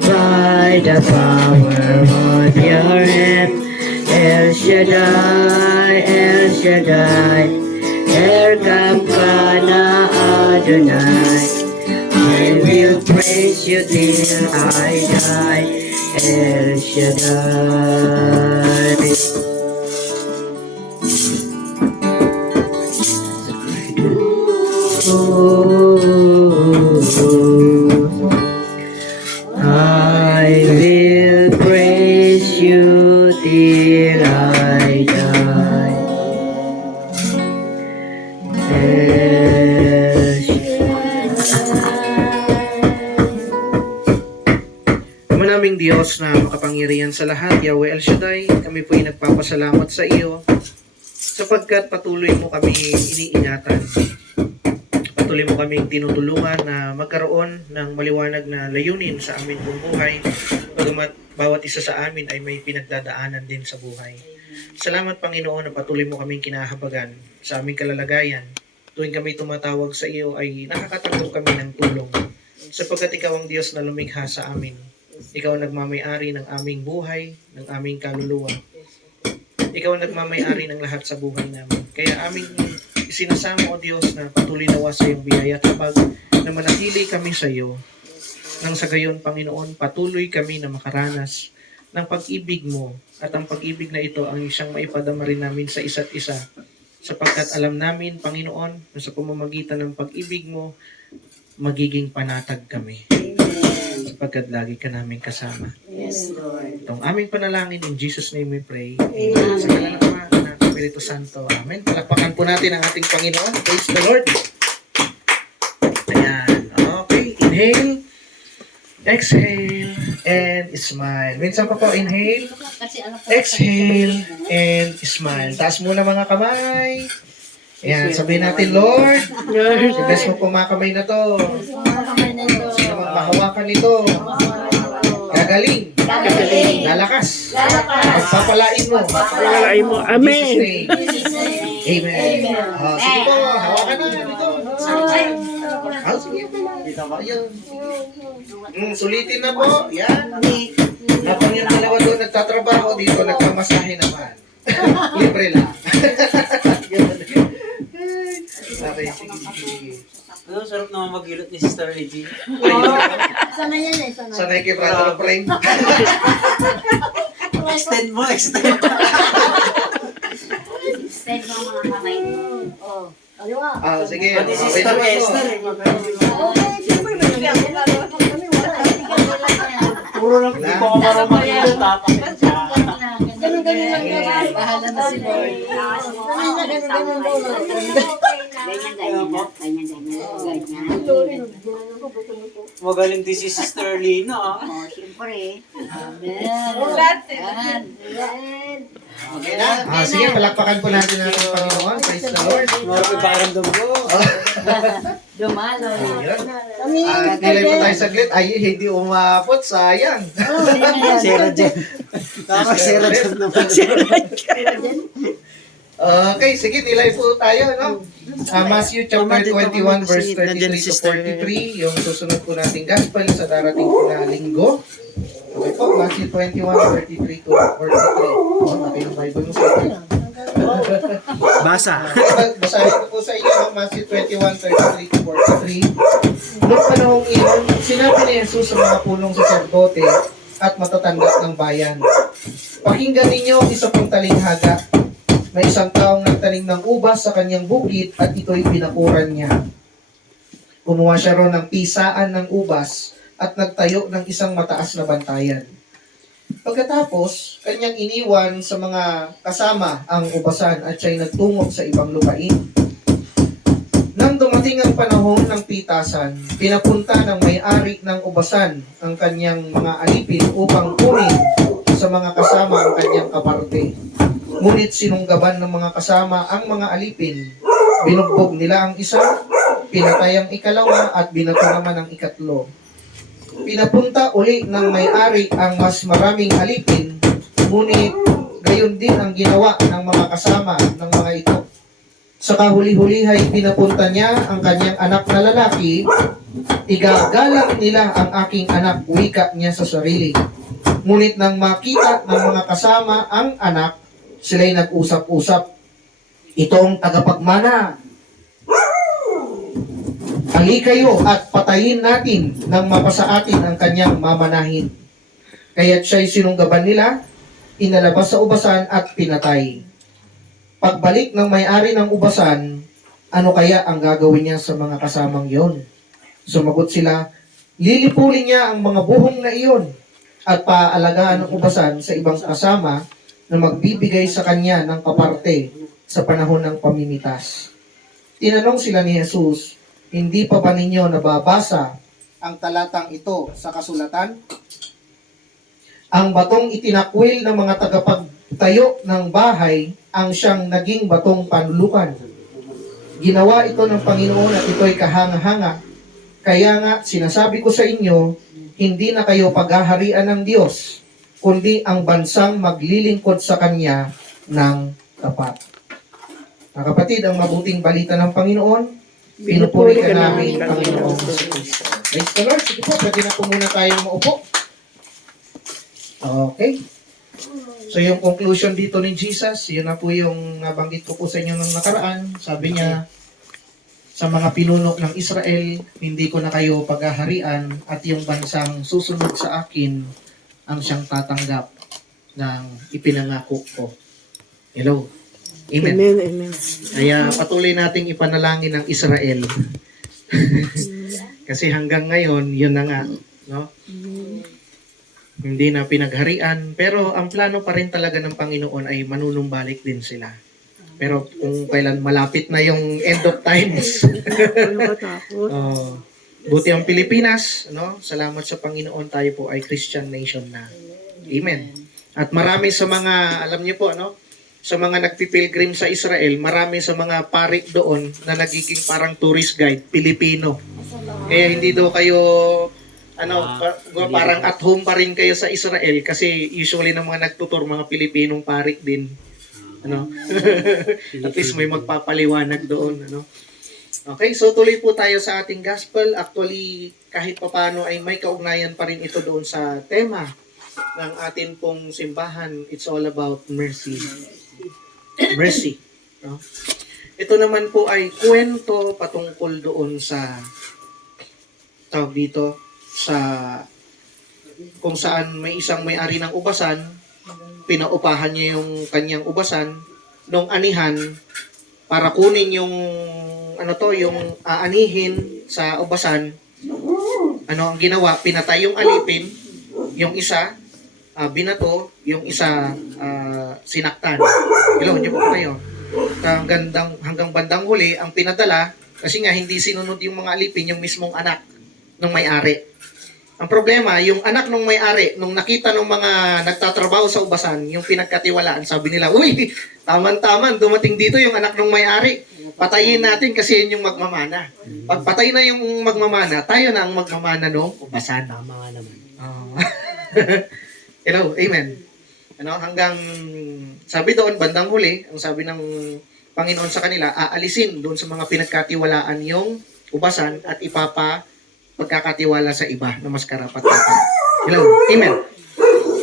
By the power of your hand, El Shaddai, El Shaddai, Elkamkana Adonai. I will praise you till I die, El Shaddai. I will praise you till I die. Tama na Diyos na makapangyarihan sa lahat, Yahweh El Shaddai, kami po ay nagpapasalamat sa iyo sapagkat patuloy mo kami iniingatan. Patuloy mo kami tinutulungan na magkaroon ng maliwanag na layunin sa amin pong buhay, bagamat bawat isa sa amin ay may pinagdadaanan din sa buhay. Salamat Panginoon na patuloy mo kaming kinahabagan sa aming kalalagayan. Tuwing kami tumatawag sa iyo ay nakakatanggap kami ng tulong sapagkat ikaw ang Diyos na lumikha sa amin. Ikaw ang nagmamay-ari ng aming buhay, ng aming kaluluwa. Ikaw ang nagmamay-ari ng lahat sa buhay namin. Kaya aming isinasamo o Diyos na patuloy nawa sa iyong biyaya at habag na manatili kami sa iyo. Nang sa gayon, Panginoon, patuloy kami na makaranas ng pag-ibig mo at ang pag-ibig na ito ang isang maipadama rin namin sa isa't isa sapagkat alam namin, Panginoon, na sa pamamagitan ng pag-ibig mo, magiging panatag kami. Sapagkat lagi ka namin kasama. Yes, Lord. Itong aming panalangin, in Jesus' name we pray. Amen. Sa ngalan ng Ama, ng Espiritu Santo. Amen. Palakpakan po natin ang ating Panginoon. Praise the Lord. Ayan. Okay. Inhale. Exhale. And smile. Minsan pa po, inhale. Exhale. And smile. Taas muna mga kamay. Ayan. Sabihin natin, Lord. Bless mo po mga kamay na to. Sino magpahawakan nito? Gagaling. Lalakas. Pagpapalain mo. Pagpapalain mo. Amen. Jesus' name. Amen. Sige po, hawakan na. Dito. Sige. Ayun. Sulitin na po. Yan. Habang yung dalawa doon nagtatrabaho, dito nagpamasahe naman. Libre lang. Okay, sige. Ano, sarap naman mag-ilot ni Sister Reggie. Sana yan eh, sana. Sanay kay Brother Frank. Extend mo, extend. Send mo ang mga kamay mo. Oh, kaliwa. Sige. Pati si Okay Sister naman po. Esther. Okay, siyempre may nagkakit na kami. Wala. Puro lang, hindi ko ka marang mag-ilot. Tapos Ganun-ganun lang yan. Bahala na si Lord. Ganun-ganun daw lang. Ganyan. magaling din si Sister Lina. Oh, siyempre. Amen. Okay na? Sige, palakpakan po natin ating Panginoon. Praise the Lord. Marami pakiramdam ko. Dumalo. Ayun. Delay po tayo saglit. Ay, hindi umabot. Sayang. Sarah Jen. Tama, Sarah Jen naman. Okay, sige, nilay po tayo, no? Matthew chapter 21 verse 33 to 43, yung susunod po nating gospel sa darating po na linggo. Okay po, Matthew 21, 33 to 43. Okay ng Bible mo sa inyo. Basa. Basahin ko po sa inyo, no? Matthew 21, 33 to 43. Noong panahong iyon, sinabi ni Jesus sa mga punong saserdote at matatanda ng bayan, pakinggan ninyo ang isa pong talinghaga na isang taong nagtanim ng ubas sa kanyang bukid at ito'y pinakuran niya. Kumuha siya ron ng pisaan ng ubas at nagtayo ng isang mataas na bantayan. Pagkatapos, kanyang iniwan sa mga kasama ang ubasan at siya'y nagtungo sa ibang lupain. Nang dumating ang panahon ng pitasan, pinapunta ng may-ari ng ubasan ang kanyang mga alipin upang kunin sa mga kasama ang kanyang kaparte. Ngunit sinunggaban ng mga kasama ang mga alipin. Binugbog nila ang isa, pinatay ang ikalawa at binato naman ang ikatlo. Pinapunta uli ng may-ari ang mas maraming alipin, ngunit gayon din ang ginawa ng mga kasama ng mga ito. Sa kahuli-huli ay pinapunta niya ang kanyang anak na lalaki, igagalang nila ang aking anak, wika niya sa sarili. Ngunit nang makita ng mga kasama ang anak, sila'y nag-usap-usap. Itong tagapagmana. Ali kayo at patayin natin nang mapasa atin ang kanyang mamanahin. Kaya't siya'y sinunggaban nila, inalabas sa ubasan at pinatay. Pagbalik ng may-ari ng ubasan, ano kaya ang gagawin niya sa mga kasamang yon? Sumagot sila, lilipulin niya ang mga buhong na iyon at paalagaan ng ubasan sa ibang kasama na magbibigay sa kanya ng kaparte sa panahon ng pamimitas. Tinanong sila ni Jesus, hindi pa ba ninyo nababasa ang talatang ito sa kasulatan? Ang batong itinakwil ng mga tagapagtayo ng bahay ang siyang naging batong panlukan. Ginawa ito ng Panginoon at ito'y kahanga-hanga. Kaya nga, sinasabi ko sa inyo, hindi na kayo paghaharian ng Diyos, kundi ang bansang maglilingkod sa Kanya ng tapat. Mga kapatid, ang mabuting balita ng Panginoon, pinupuri ka namin, Panginoong Kristo. Praise the Lord. Sige po, pwede na po muna tayong maupo. Okay. So yung conclusion dito ni Jesus, yun na po yung nabanggit ko po sa inyo ng nakaraan. Sabi niya, sa mga pinuno ng Israel, hindi ko na kayo paghaharian at yung bansang susunod sa akin ang siyang tatanggap ng ipinangako ko. Hello. Amen. Amen, amen. Kaya patuloy nating ipanalangin ang Israel. Kasi hanggang ngayon, yun na nga, no? Hindi na pinagharian, pero ang plano pa rin talaga ng Panginoon ay manunumbalik din sila. Pero kung kailan malapit na yung end of times, buti ang Pilipinas, no? Salamat sa Panginoon, tayo po ay Christian nation na. Amen. At marami sa mga, alam niyo po, no? Sa mga nagpipilgrim sa Israel, marami sa mga pari doon na nagiging parang tourist guide, Pilipino. Kaya hindi daw kayo parang at home pa rin kayo sa Israel kasi usually ng mga nagtutur mga Pilipinong parik din. Ano? At least may magpapaliwanag doon, ano? Okay, so tuloy po tayo sa ating gospel. Actually, kahit papaano ay may kaugnayan pa rin ito doon sa tema ng atin pong simbahan. It's all about mercy. Mercy, no? Ito naman po ay kwento patungkol doon sa tawag dito sa kung saan may isang may-ari ng ubasan, pinaupahan niya yung kanyang ubasan nung anihan para kunin yung yung aanihin sa ubasan. Ano ang ginawa? Pinatay yung alipin, yung isa binato, yung isa sinaktan. Hello, hindi po kayo. Hanggang bandang huli, ang pinadala, kasi nga hindi sinunod yung mga alipin, yung mismong anak ng may-ari. Ang problema, yung anak ng may-ari, nung nakita ng mga nagtatrabaho sa ubasan, yung pinagkatiwalaan, sabi nila, uy, taman-taman, dumating dito yung anak ng may-ari. Patayin natin kasi yun yung magmamana. Pag patay na yung magmamana, tayo na ang magmamana ng ubasan. Tama nga naman. Hello, amen. Hanggang, sabi doon, bandang huli, ang sabi ng Panginoon sa kanila, aalisin doon sa mga pinagkatiwalaan yung ubasan at pagkakatiwala sa iba na mas karapat-dapat. Hello, amen.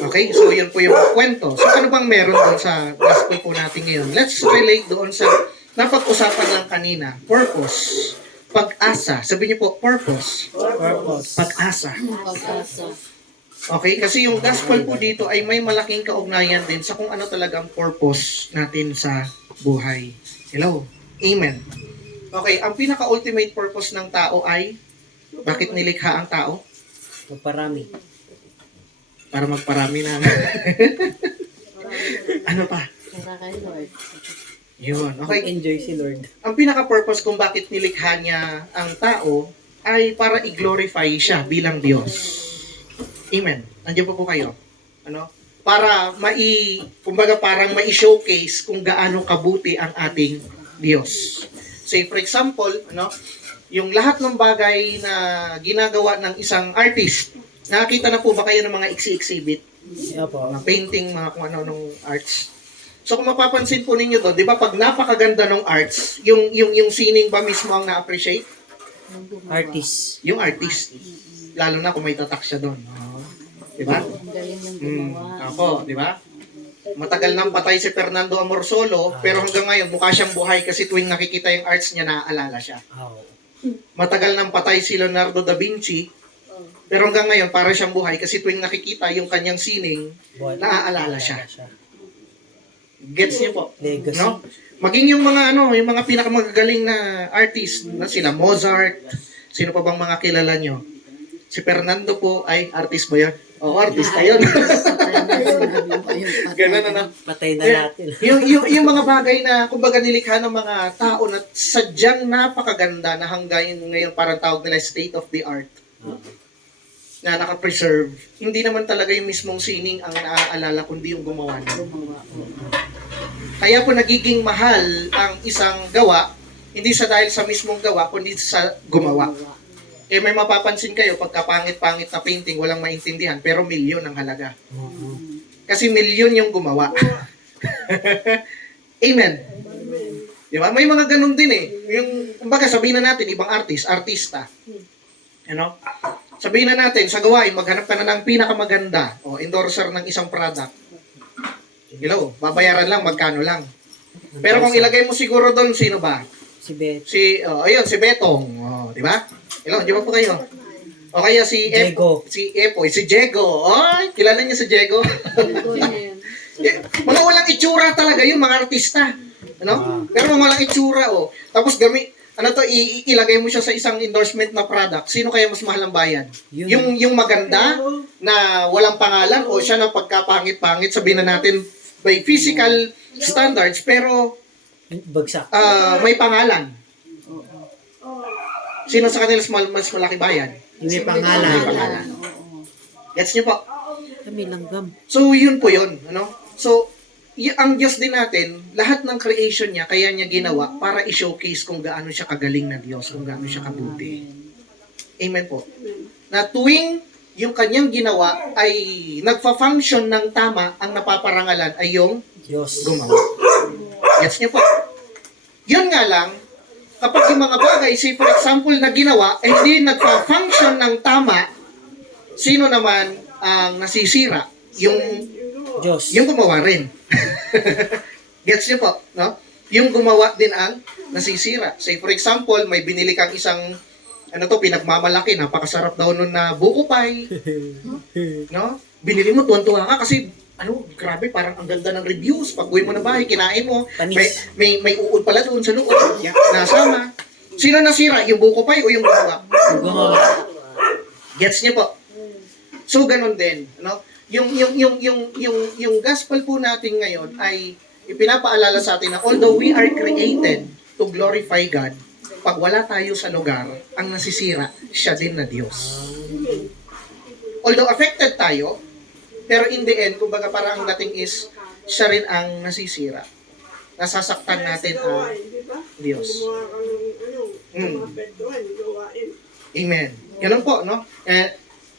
Okay, so yun po yung kwento. So ano bang meron doon sa gospel po natin ngayon? Let's relate doon sa napag-usapan lang kanina. Purpose. Pag-asa. Sabi niyo po, purpose. Pag-asa. Okay, kasi yung gospel po dito ay may malaking kaugnayan din sa kung ano talagang purpose natin sa buhay. Hello, amen. Okay, ang pinaka-ultimate purpose ng tao ay bakit nilikha ang tao? Magparami. Para magparami na. Ano pa? Yun. Okay. Enjoy si Lord. Ang pinaka-purpose kung bakit nilikha niya ang tao ay para i-glorify siya bilang Diyos. Amen. Nandiyan po kayo. Para kumbaga parang mai-showcase kung gaano kabuti ang ating Diyos. Say for example, yung lahat ng bagay na ginagawa ng isang artist. Nakakita na po ba kayo ng mga exhibit? Mga painting, mga kung ano ng arts. So kung mapapansin po ninyo doon, 'di ba pag napakaganda ng arts, yung sining ba mismo ang na-appreciate? Artist. Yung artist. Lalo na kung may tatak siya doon. 'Di ba? Ako, 'di ba? Matagal nang patay si Fernando Amorsolo, pero hanggang ngayon mukha siyang buhay kasi tuwing nakikita yung arts niya, naaalala siya. Matagal nang patay si Leonardo da Vinci, pero hanggang ngayon para siyang buhay kasi tuwing nakikita yung kanyang sining, naaalala siya. Gets niyo po? Legacy. No? Maging yung mga yung mga pinakamagagaling na artist, na sila Mozart, sino pa bang mga kilala nyo? Si Fernando po ay artist ba yan? Oo, artista yun. Ganun Patay na natin. yung mga bagay na kumbaga nilikha ng mga tao na sadyang napakaganda na hanggang ngayon parang tawag nila state of the art. na nakapreserve, hindi naman talaga yung mismong sining ang naaalala, kundi yung gumawa na. Kaya po nagiging mahal ang isang gawa, hindi sa dahil sa mismong gawa, kundi sa gumawa. Eh may mapapansin kayo, pagka pangit-pangit na painting, walang maintindihan, pero milyon ang halaga. Kasi milyon yung gumawa. Amen. Di ba? May mga ganun din eh. Yung, kumbaga sabihin na natin, ibang artista. Ano? Sabihin na natin, sa gawain, maghanap ka na ng pinakamaganda o endorser ng isang product. Hello, babayaran lang, magkano lang. Pero kung ilagay mo siguro doon, sino ba? Si Beth. Ayun, si Betong. Oh, di ba? Hello, di ba po kayo? O kaya si Diego. Si Diego. Ay, kilala niyo si Diego? Mga walang itsura talaga yung mga artista. Ano? Pero mga walang itsura, oh. Tapos ilagay mo siya sa isang endorsement na product. Sino kaya mas mahal ang bayad? Yung maganda na walang pangalan o siya na pagkapangit-pangit, sabihin na natin by physical standards, pero Bagsak. may pangalan. Sino sa kanila mas malaki bayad? May May pangalan. pangalan. Gets niyo po? Kami langgam. So, yun po yun. Ano? So, ang Diyos din natin, lahat ng creation niya, kaya niya ginawa para i-showcase kung gaano siya kagaling na Diyos, kung gaano siya kabuti. Amen po. Na tuwing yung kanyang ginawa ay nagfa-function ng tama, ang napaparangalan ay yung Diyos. gumawa. Gets niyo po? Yun nga lang, kapag yung mga bagay, say for example, na ginawa, ay hindi nagfa-function ng tama, sino naman ang nasisira? Diyos. Yung gumawa rin. Gets niyo po, no? Yung gumawa din ang nasisira. Say for example, may binili kang isang pinagmamalaki, napakasarap daw nun na buko pie. No? Binili mo, tuwan-tuwa ka kasi grabe, parang ang ganda ng reviews. Pag uwi mo na bahay, kinain mo. Panis. May uod pala doon sa loob. Nasama. Sino nasira? Yung buko pie o yung gumawa? Gumawa. Gets niyo po? So, ganun din. No? Yung gospel po natin ngayon ay ipinapaalala sa atin na although we are created to glorify God, pag wala tayo sa lugar, ang nasisira, siya din na Diyos. Although affected tayo, pero in the end, kumbaga parang ang dating is, siya rin ang nasisira. Nasasaktan natin ang Diyos. Amen. Ganun po, no?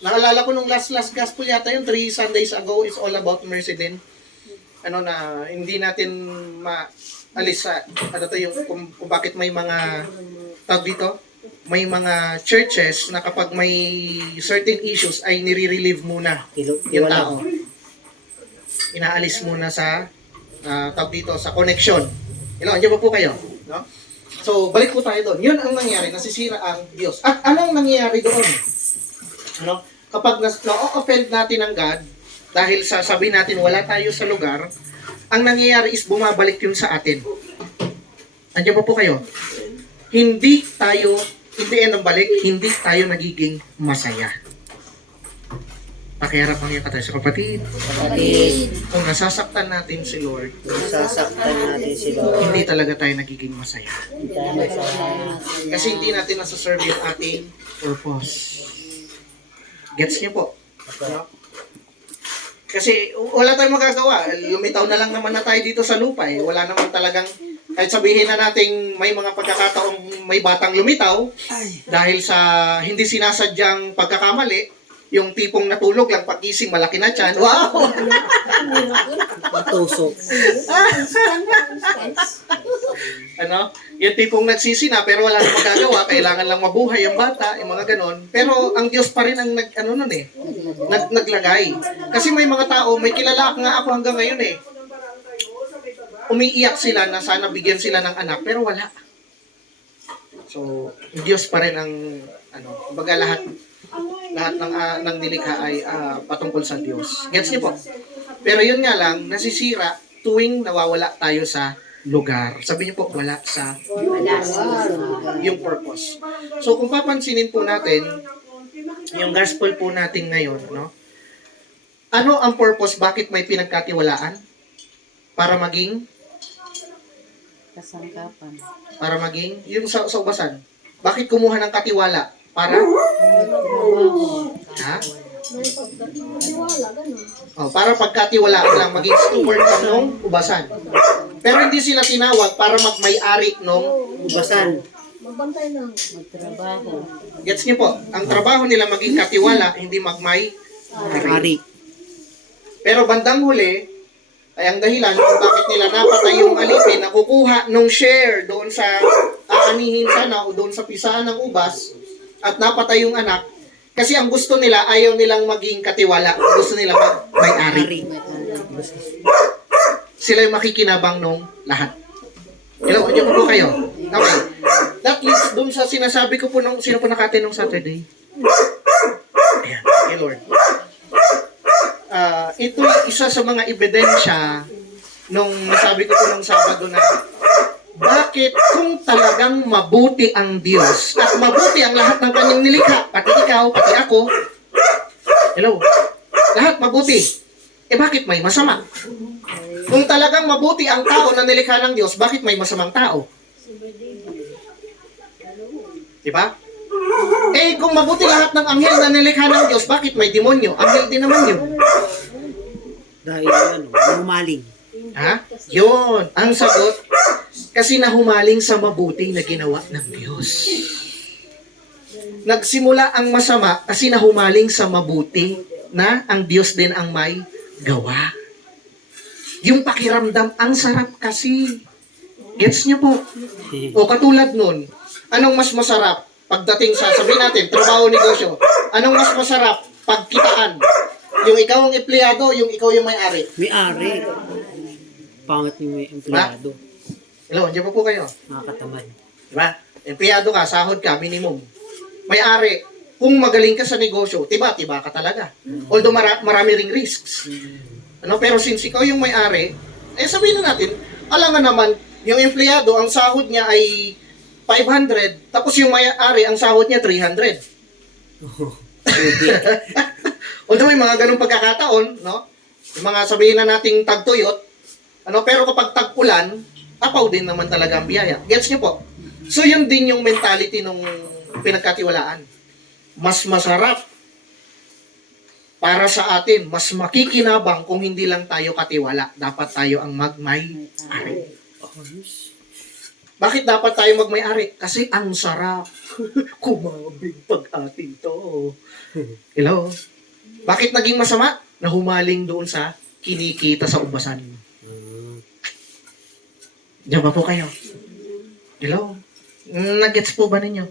Naalala ko nung last gospel yata yun, 3 Sundays ago, is all about mercy din. Na hindi natin maalis sa, kung bakit may mga, may mga churches na kapag may certain issues ay nire-relieve muna yung tao. Inaalis muna sa, sa connection. Andiyan ba po kayo? No? So, balik po tayo doon. Yun ang nangyari, nasisira ang Diyos. At anong nangyari doon? Kapag na-offend natin ang God, dahil sasabihin natin wala tayo sa lugar, ang nangyayari is bumabalik yun sa atin. Andiyan po kayo? Hindi tayo nagiging masaya. Pakiharap ang iyong sa kapatid. Kung nasasaktan natin si Lord, hindi talaga tayo nagiging masaya. Kasi hindi natin nasa-serve yung ating purpose. Gets niyo po? No? Kasi wala tayong magagawa. Lumitaw na lang naman na tayo dito sa lupa. Wala naman talagang, kahit sabihin na nating may mga pagkakataong may batang lumitaw, dahil sa hindi sinasadyang pagkakamali, yung tipong natulog lang, pag-gising, malaki na tiyan. Wow! Matusok. Yung tipong nagsisina, pero wala nang magagawa, kailangan lang mabuhay ang bata, yung mga ganon. Pero ang Diyos pa rin ang naglagay. Kasi may mga tao, may kilala nga ako hanggang ngayon umiiyak sila na sana bigyan sila ng anak, pero wala. So, Diyos pa rin ang, kumbaga lahat ng nilikha ay patungkol sa Diyos. Gets niyo po? Pero yun nga lang, nasisira tuwing nawawala tayo sa lugar. Sabi niyo po, wala sa yung purpose. So kung papansinin po natin, yung gospel po natin ngayon, ano ang purpose? Bakit may pinagkatiwalaan? Para maging Kasangkapan. para maging yung sa ubasan. Bakit kumuha ng katiwala? Para Ha? May pagkatiwala, gano'n. Oh, para pagkatiwalaan lang, maging steward ka nung ubasan. Pero hindi sila tinawag para magmay-ari nung Ubasan. Magbantay ng Gets niyo po? Ang trabaho nila maging katiwala, hindi magmay-ari. Ari. Pero bandang huli, ay ang dahilan kung bakit nila napatay yung alipin na kukuha nung share doon sa aanihin sana o doon sa pisaan ng ubas at napatay yung anak. Kasi ang gusto nila, ayaw nilang maging katiwala. Gusto nila may-ari. Sila yung makikinabang nung lahat. Hello, ano po kayo? Okay. That leads doon sa sinasabi ko po nung sino po nakate nung Saturday. Ayan, okay Lord. Ito isa sa mga ebidensya nung nasabi ko po nung Sabado na bakit kung talagang mabuti ang Diyos at mabuti ang lahat ng kanyang nilikha, pati ikaw, pati ako, hello, lahat mabuti, bakit may masama? Kung talagang mabuti ang tao na nilikha ng Diyos, bakit may masamang tao? Diba? Kung mabuti lahat ng anghel na nilikha ng Diyos, bakit may demonyo? Anghel din naman yun. Dahil humaling. Ha? Yun. Ang sagot, kasi nahumaling sa mabuti na ginawa ng Diyos. Nagsimula ang masama kasi nahumaling sa mabuti na ang Diyos din ang may gawa. Yung pakiramdam, ang sarap kasi. Gets niyo po? O katulad nun, anong mas masarap pagdating sa, sabihin natin, trabaho, negosyo, anong mas masarap pagkitaan? Yung ikaw ang empleyado, yung ikaw yung may-ari. May ari. Pangat yung may empleyado. Hello, andiyan po kayo. Nakakatamad. Diba? Empleyado ka, sahod ka, minimum. May-ari, kung magaling ka sa negosyo, tiba-tiba ka talaga. Although marami ring risks. Ano, pero since ikaw yung may-ari, sabihin na natin, alam nga naman, yung empleyado, ang sahod niya ay 500, tapos yung may-ari, ang sahod niya 300. Although may mga ganung pagkakataon, no? Yung mga sabihin na nating tagtuyot, ano, pero kapag tag-ulan, apaw din naman talaga ang biyaya. Gets niyo po? So yun din yung mentality nung pinagkatiwalaan. Mas masarap para sa atin, mas makikinabang kung hindi lang tayo katiwala. Dapat tayo ang magmay-ari. Bakit dapat tayo magmay-ari? Kasi ang sarap. Kumabig pag atin to. Hello? Bakit naging masama? Nahumaling doon sa kinikita sa ubasan. Diyan ba po kayo? Hello? Nagets po ba ninyo?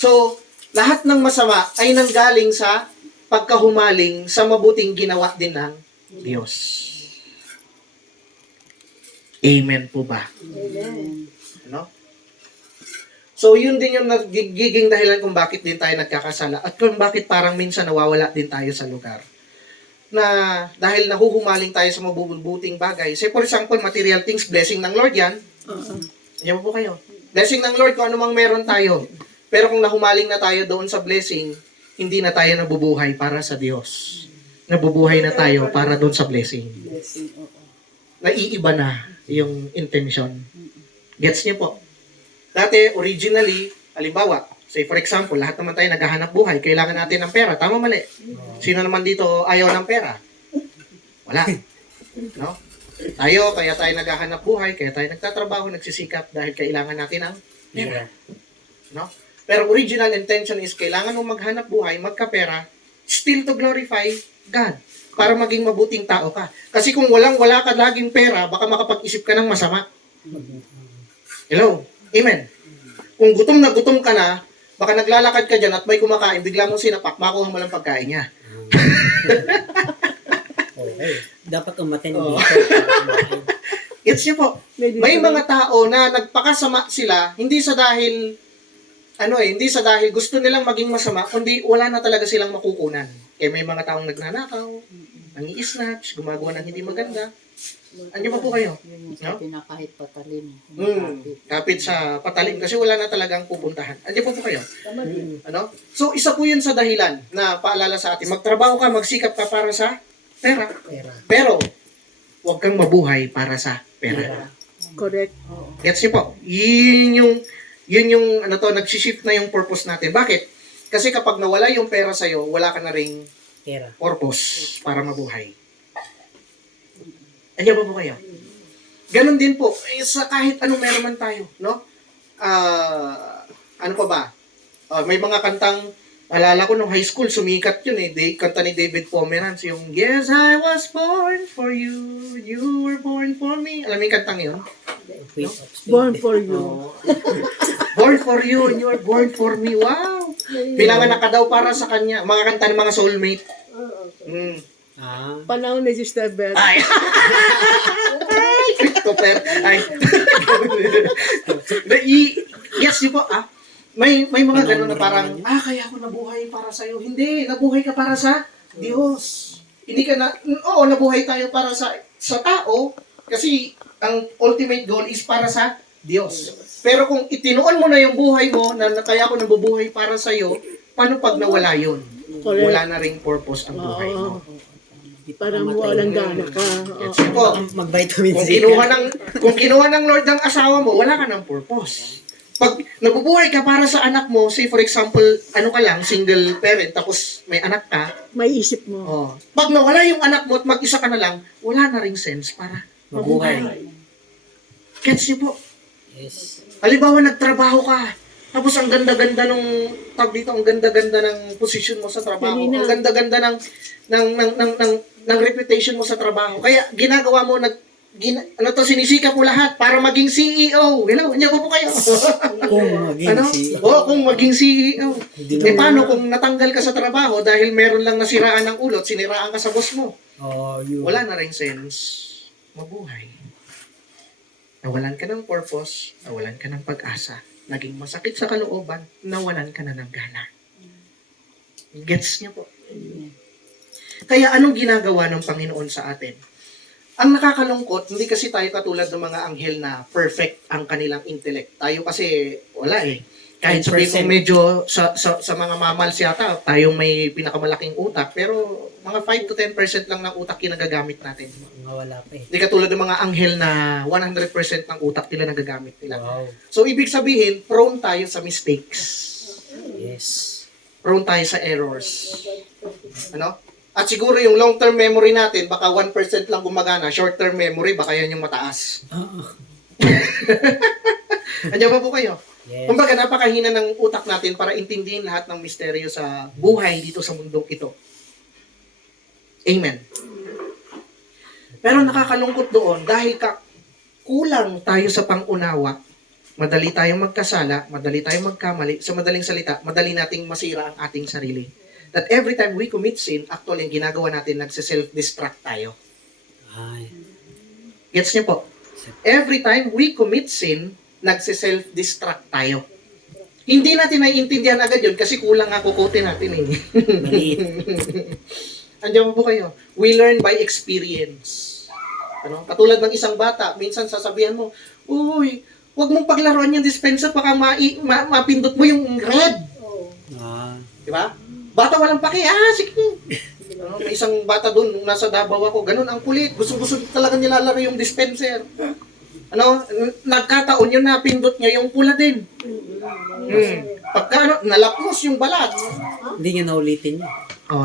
So, lahat ng masama ay nanggaling sa pagkahumaling sa mabuting ginawa din ng Diyos. Amen po ba? Amen. Ano? So, yun din yung nagiging dahilan kung bakit din tayo nagkakasala at kung bakit parang minsan nawawala din tayo sa lugar. Na dahil nahuhumaling tayo sa mabubuting bagay. Say for example, material things, blessing ng Lord yan. Yan po kayo. Blessing ng Lord kung anumang meron tayo. Pero kung nahumaling na tayo doon sa blessing, hindi na tayo nabubuhay para sa Diyos. Nabubuhay na tayo para doon sa blessing. Naiiba na yung intention. Gets niyo po? Dati, originally, halimbawa, say for example, lahat naman tayo naghahanap buhay, kailangan natin ng pera. Tama, mali? Sino naman dito ayaw ng pera? Wala. No? Kaya tayo naghahanap buhay, kaya tayo nagtatrabaho, nagsisikap dahil kailangan natin ng pera. No? Pero original intention is kailangan mo maghanap buhay, magkapera, still to glorify God. Para maging mabuting tao ka. Kasi kung wala ka laging pera, baka makapag-isip ka ng masama. Hello? Amen. Kung gutom na gutom ka na, baka naglalakad ka dyan at may kumakain, bigla mong sinapak, makuha mo lang pagkain niya. Dapat umaten Oo. dito. Gets niyo po? May mga tao na nagpakasama sila, hindi sa dahil gusto nilang maging masama, kundi wala na talaga silang makukunan. Kaya may mga taong nagnanakaw, nangi-snatch, gumagawa ng hindi maganda. Andiyan pa po kayo? No? Kahit patalim. Kapit sa patalim kasi wala na talagang pupuntahan. Andiyan po kayo? Ano? So, isa po yun sa dahilan na paalala sa atin. Magtrabaho ka, magsikap ka para sa pera. Pero, huwag kang mabuhay para sa pera. Correct. Gets niyo po? Yun yung nagsishift na yung purpose natin. Bakit? Kasi kapag nawala yung pera sa'yo, wala ka na ring Pera. purpose para mabuhay. Andiyan ba po kayo? Ganon din po, sa kahit anong meron man tayo, no? Ano pa ba? May mga kantang, alala ko nung high school, sumikat yun eh. Kanta ni David Pomeranz, yung Yes, I was born for you, you were born for me. Alam mo yung kantang yun? Born for you. Born for you, and you are born for me. Wow! Pinanganak ka daw para sa kanya. Mga kanta ng mga soulmate. Mm. Ah. Panahon ni Sister Beth. Ay! Ay! Christopher! Ay! Yes, di po, may mga gano'n na parang, kaya ako nabuhay para sa'yo. Hindi, nabuhay ka para sa Diyos. Hindi ka na, oo, nabuhay tayo para sa tao, kasi ang ultimate goal is para sa Diyos. Pero kung itinuon mo na yung buhay mo, na kaya ako nabubuhay para sa'yo, paano pag nawala yun? Correct. Wala na ring purpose ang buhay mo. Parang walang gana ka. Yes, po. Mag-vitamin Kung C. kinuha ng Lord ang asawa mo, wala ka ng purpose. Pag nabubuhay ka para sa anak mo, say for example, ano ka lang, single parent, tapos may anak ka, May isip mo. pag nawala yung anak mo at mag-isa ka na lang, wala na ring sense para mabuhay. Gets niyo po? Yes. Halimbawa, nagtrabaho ka, tapos ang ganda-ganda nung, ang ganda-ganda ng position mo sa trabaho, ang ganda-ganda ng reputation mo sa trabaho. Kaya ginagawa mo, sinisikap mo lahat para maging CEO. Hello, niya po kayo. Kung maging Kung maging CEO. Paano kung natanggal ka sa trabaho dahil meron lang nasiraan ng ulo at siniraan ka sa boss mo? yun. Wala na rin sense mabuhay. Nawalan ka ng purpose, nawalan ka ng pag-asa, naging masakit sa kalooban, nawalan ka na ng gana. Gets niyo po? Kaya anong ginagawa ng Panginoon sa atin? Ang nakakalungkot, hindi kasi tayo katulad ng mga anghel na perfect ang kanilang intellect. Tayo kasi, wala eh. Kahit sabihin mo medyo sa mga mammals yata, tayo may pinakamalaking utak, pero mga 5 to 10% lang ng utak yung nagagamit natin. Wala pa eh. Hindi katulad ng mga anghel na 100% ng utak nila nagagamit nila. Wow. So, ibig sabihin, prone tayo sa mistakes. Yes. Prone tayo sa errors. Ano? At siguro yung long-term memory natin, baka 1% lang gumagana. Short-term memory, baka yan yung mataas. Andiyan ba po kayo? Yes. Kumbaga, napakahina ng utak natin para intindihin lahat ng misteryo sa buhay dito sa mundong ito. Amen. Pero nakakalungkot doon dahil kulang tayo sa pangunawa, madali tayong magkasala, madali tayong magkamali, sa madaling salita, madali nating masira ang ating sarili. That every time we commit sin, actually, ang ginagawa natin, nagse-self-destruct tayo. Ay. Gets niyo po? Every time we commit sin, nagse-self-destruct tayo. Hindi natin naiintindihan agad yun kasi kulang nga kukutin natin eh. Maliit. Andiyan po kayo. We learn by experience. Ano? Katulad ng isang bata, minsan sasabihan mo, uy, huwag mong paglaruan yung dispenser, baka mapindot mo yung red. Di ba? Bata walang paki, sige. Ano? May isang bata doon, nasa Davao ako, ganun ang kulit. Gusto talaga nilalaro yung dispenser. Ano, nagkataon yun na pindot niya yung pula din. Pagka nalapnos yung balat. Hindi niya naulitin yun.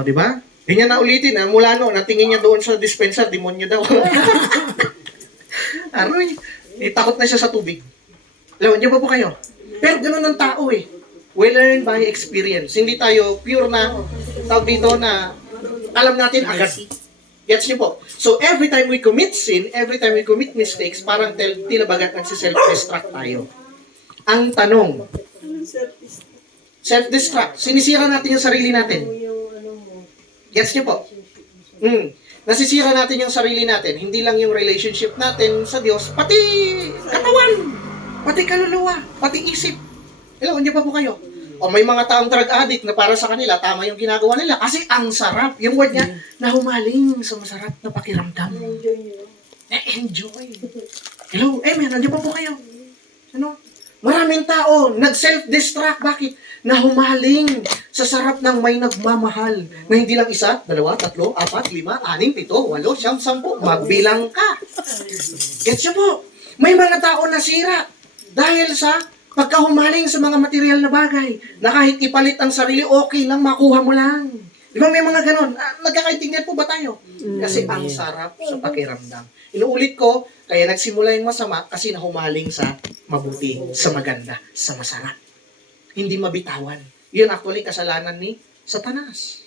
Di ba? Hindi niya naulitin. Mula natingin niya doon sa dispenser, demonyo daw. Aroy, takot na siya sa tubig. Alam niyo ba po kayo? Pero ganun ang tao eh. We learn by experience. Hindi tayo pure na, tawag dito na, alam natin agad. Gets niyo po? So, every time we commit sin, every time we commit mistakes, parang tila bagat nagsiself-destruct tayo. Ang tanong, self-destruct, sinisira natin yung sarili natin. Gets niyo po? Nasisira natin yung sarili natin. Hindi lang yung relationship natin sa Diyos, pati katawan, pati kaluluwa, pati isip. Hello, hindi pa po kayo? O may mga taong drug addict na para sa kanila, tama yung ginagawa nila. Kasi ang sarap. Yung word niya, na humaling sa masarap na pakiramdam. Na-enjoy. Hello, amen. Nandiyan pa po kayo. Ano? Maraming tao, nag-self-destruct. Bakit? Na humaling sa sarap ng may nagmamahal. Na hindi lang 1, 2, 3, 4, 5, 6, 7, 8, 9, 10. Magbilang ka. Gets niyo po? May mga tao nasira dahil sa Pagka humaling sa mga material na bagay, na kahit ipalit ang sarili, okay lang, makuha mo lang. Di ba may mga ganon? Nagkakaintindihan po ba tayo? Kasi ang sarap sa pakiramdam. Inuulit ko, kaya nagsimula yung masama kasi nahumaling sa mabuti, sa maganda, sa masarap. Hindi mabitawan. Yun actually kasalanan ni Satanas.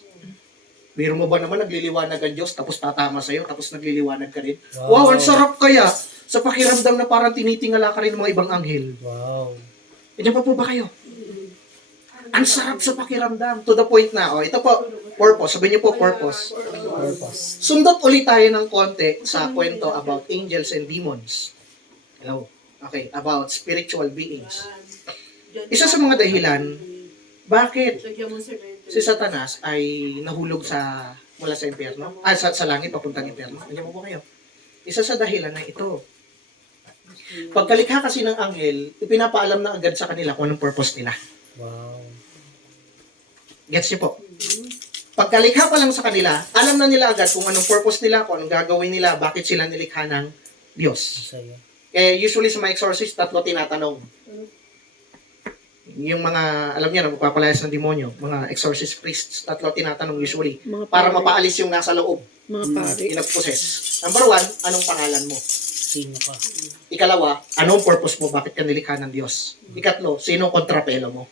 Biro mo ba naman nagliliwanag ang Diyos tapos tatama sa'yo tapos nagliliwanag ka rin? Wow, ang sarap kaya sa pakiramdam na parang tinitingala ka rin ng mga ibang anghel. Wow. Ganyan pa po ba kayo? Ang sarap sa pakiramdam. To the point na, ito po, purpose. Sabihin niyo po, purpose. Sundot ulit tayo ng konti sa kwento about angels and demons. Hello? Okay, about spiritual beings. Isa sa mga dahilan, bakit si Satanas ay nahulog mula sa impyerno? Sa langit, papuntang impyerno. Ganyan po kayo. Isa sa dahilan na ito. Pagkalikha kasi ng anghel, ipinapaalam na agad sa kanila kung anong purpose nila. Wow. Gets niyo po? Pagkalikha pa lang sa kanila, alam na nila agad kung anong purpose nila, kung anong gagawin nila, bakit sila nilikha ng Diyos. Masaya. Usually sa mga exorcist, 3 tinatanong. Yung mga, alam niyo na, magpapalayas ng demonyo, mga exorcist priests, 3 tinatanong usually, para mapaalis yung nasa loob, Mga pare. inag-possess. Number 1, anong pangalan mo? Sino ka? Ikalawa, anong purpose mo? Bakit ka nilikha ng Diyos? Ikatlo, sino kontrapelo mo?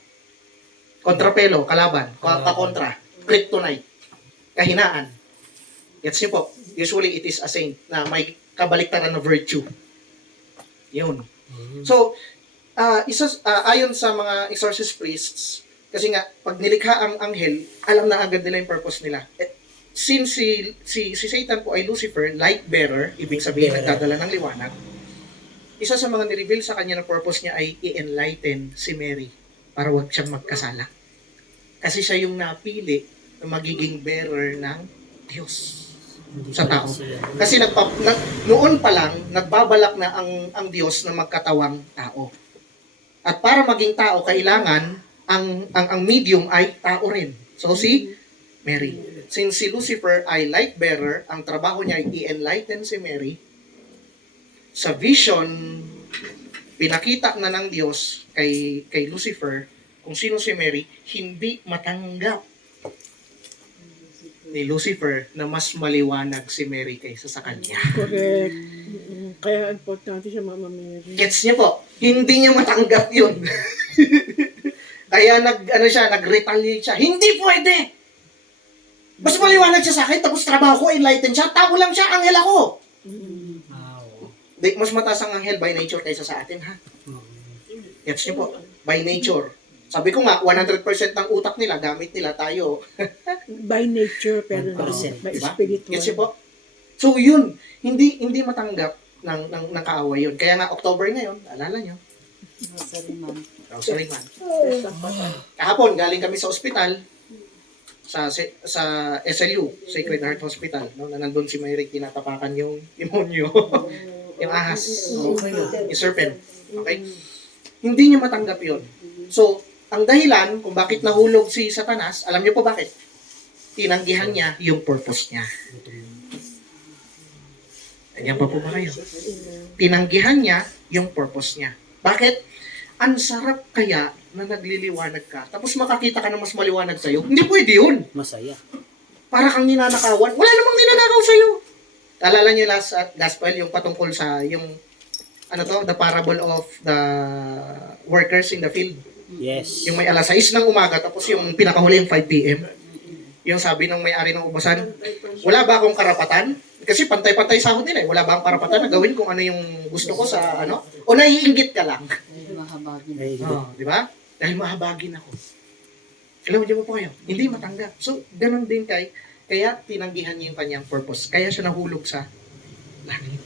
Kontrapelo, kalaban, kakontra, kryptonite, kahinaan. Gets niyo po? Usually it is a saint na may kabaliktaran na virtue. Yun. So, ayon sa mga exorcist priests, kasi nga, pag nilikha ang anghel, alam na agad nila yung purpose nila. Since si Satan po ay Lucifer, light bearer, ibig sabihin nagdadala ng liwanag, isa sa mga nireveal sa kanya na purpose niya ay i-enlighten si Mary para wag siyang magkasala. Kasi siya yung napili na magiging bearer ng Diyos sa tao. Kasi noon pa lang, nagbabalak na ang Diyos na magkatawang tao. At para maging tao, kailangan ang medium ay tao rin. So si Mary. Since si Lucifer ay light bearer, ang trabaho niya ay i-enlighten si Mary. Sa vision, pinakita na ng Diyos kay Lucifer kung sino si Mary, hindi matanggap ni Lucifer na mas maliwanag si Mary kaysa sa kanya. Correct. Kaya importante siya, Mama Mary. Gets niyo po? Hindi niya matanggap yun. Kaya nag-retaliate siya. Hindi pwede! Mas maliwanag siya sa akin, tapos trabaho ko, enlighten siya. Tao lang siya, anghel ako. Wow. Mas mataas ang anghel by nature kaysa sa atin, ha? Gets niyo po? By nature. Sabi ko nga, 100% ng utak nila, gamit nila tayo. By nature, pero by Diba? spiritual. Gets niyo po? So yun, hindi matanggap ng kaaway yun. Kaya nga, October ngayon, alala nyo? Rosary Month. Kahapon, galing kami sa ospital, sa SLU, Sacred Heart Hospital, no, na nandun si Mary, tinatapakan yung demonyo, yung ahas, no, yung serpent. Okay? Hindi niya matanggap yun. So, ang dahilan kung bakit nahulog si Satanas, alam niyo po bakit? Tinanggihan niya yung purpose niya. Ganyan pa po ba kayo? Tinanggihan niya yung purpose niya. Bakit? Ang sarap kaya na nagliliwanag ka, tapos makakita ka na mas maliwanag sa'yo. Hindi pwede yun. Masaya. Para kang ninanakawan. Wala namang ninanakaw sa'yo. Alala niyo last gospel, yung patungkol sa, the parable of the workers in the field. Yes. Yung may alas 6 ng umaga, tapos yung pinakahuli yung 5 p.m. Yung sabi ng may-ari ng ubasan, wala ba akong karapatan? Kasi pantay-pantay sahod nila eh. Wala ba akong karapatan na gawin kung ano yung gusto ko sa ano? O naiinggit ka lang? Di ba? Dahil mahabagin ako. Alam mo po kayo, hindi matanggap. So, ganun din kaya tinanggihan niya yung kanyang purpose. Kaya siya nahulog sa langit.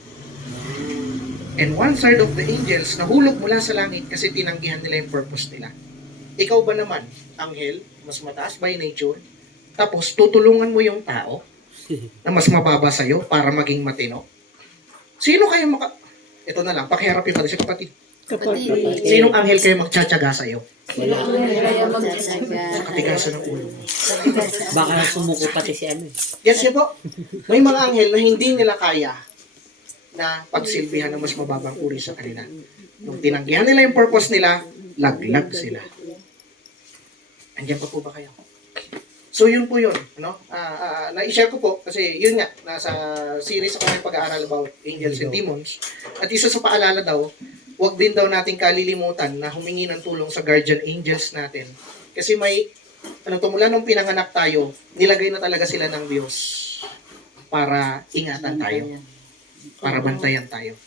And 1/3 of the angels nahulog mula sa langit kasi tinanggihan nila yung purpose nila. Ikaw ba naman, anghel, mas mataas by nature, tapos tutulungan mo yung tao na mas mababa sa'yo para maging matino? Sino kayo Ito na lang, pakiharap yung si kapatid. Sinong anghel kayo magtsatsaga sa'yo? Wala. Sa katigasan ng ulo mo. Baka na sumuko pati si ano eh. Yes, po. May mga anghel na hindi nila kaya na pagsilbihan ng mas mababang uri sa kanila. Nung tinanggihan nila yung purpose nila, laglag sila. Andiyan pa po ba kayo? So yun po yun, ano? Na-share ko po kasi yun nga, nasa series ako may pag-aaral about angels and demons. At isa sa paalala daw, wag din daw nating kalilimutan na humingi ng tulong sa guardian angels natin. Kasi may, mula nung pinanganak tayo, nilagay na talaga sila ng Diyos para ingatan tayo, para bantayan tayo.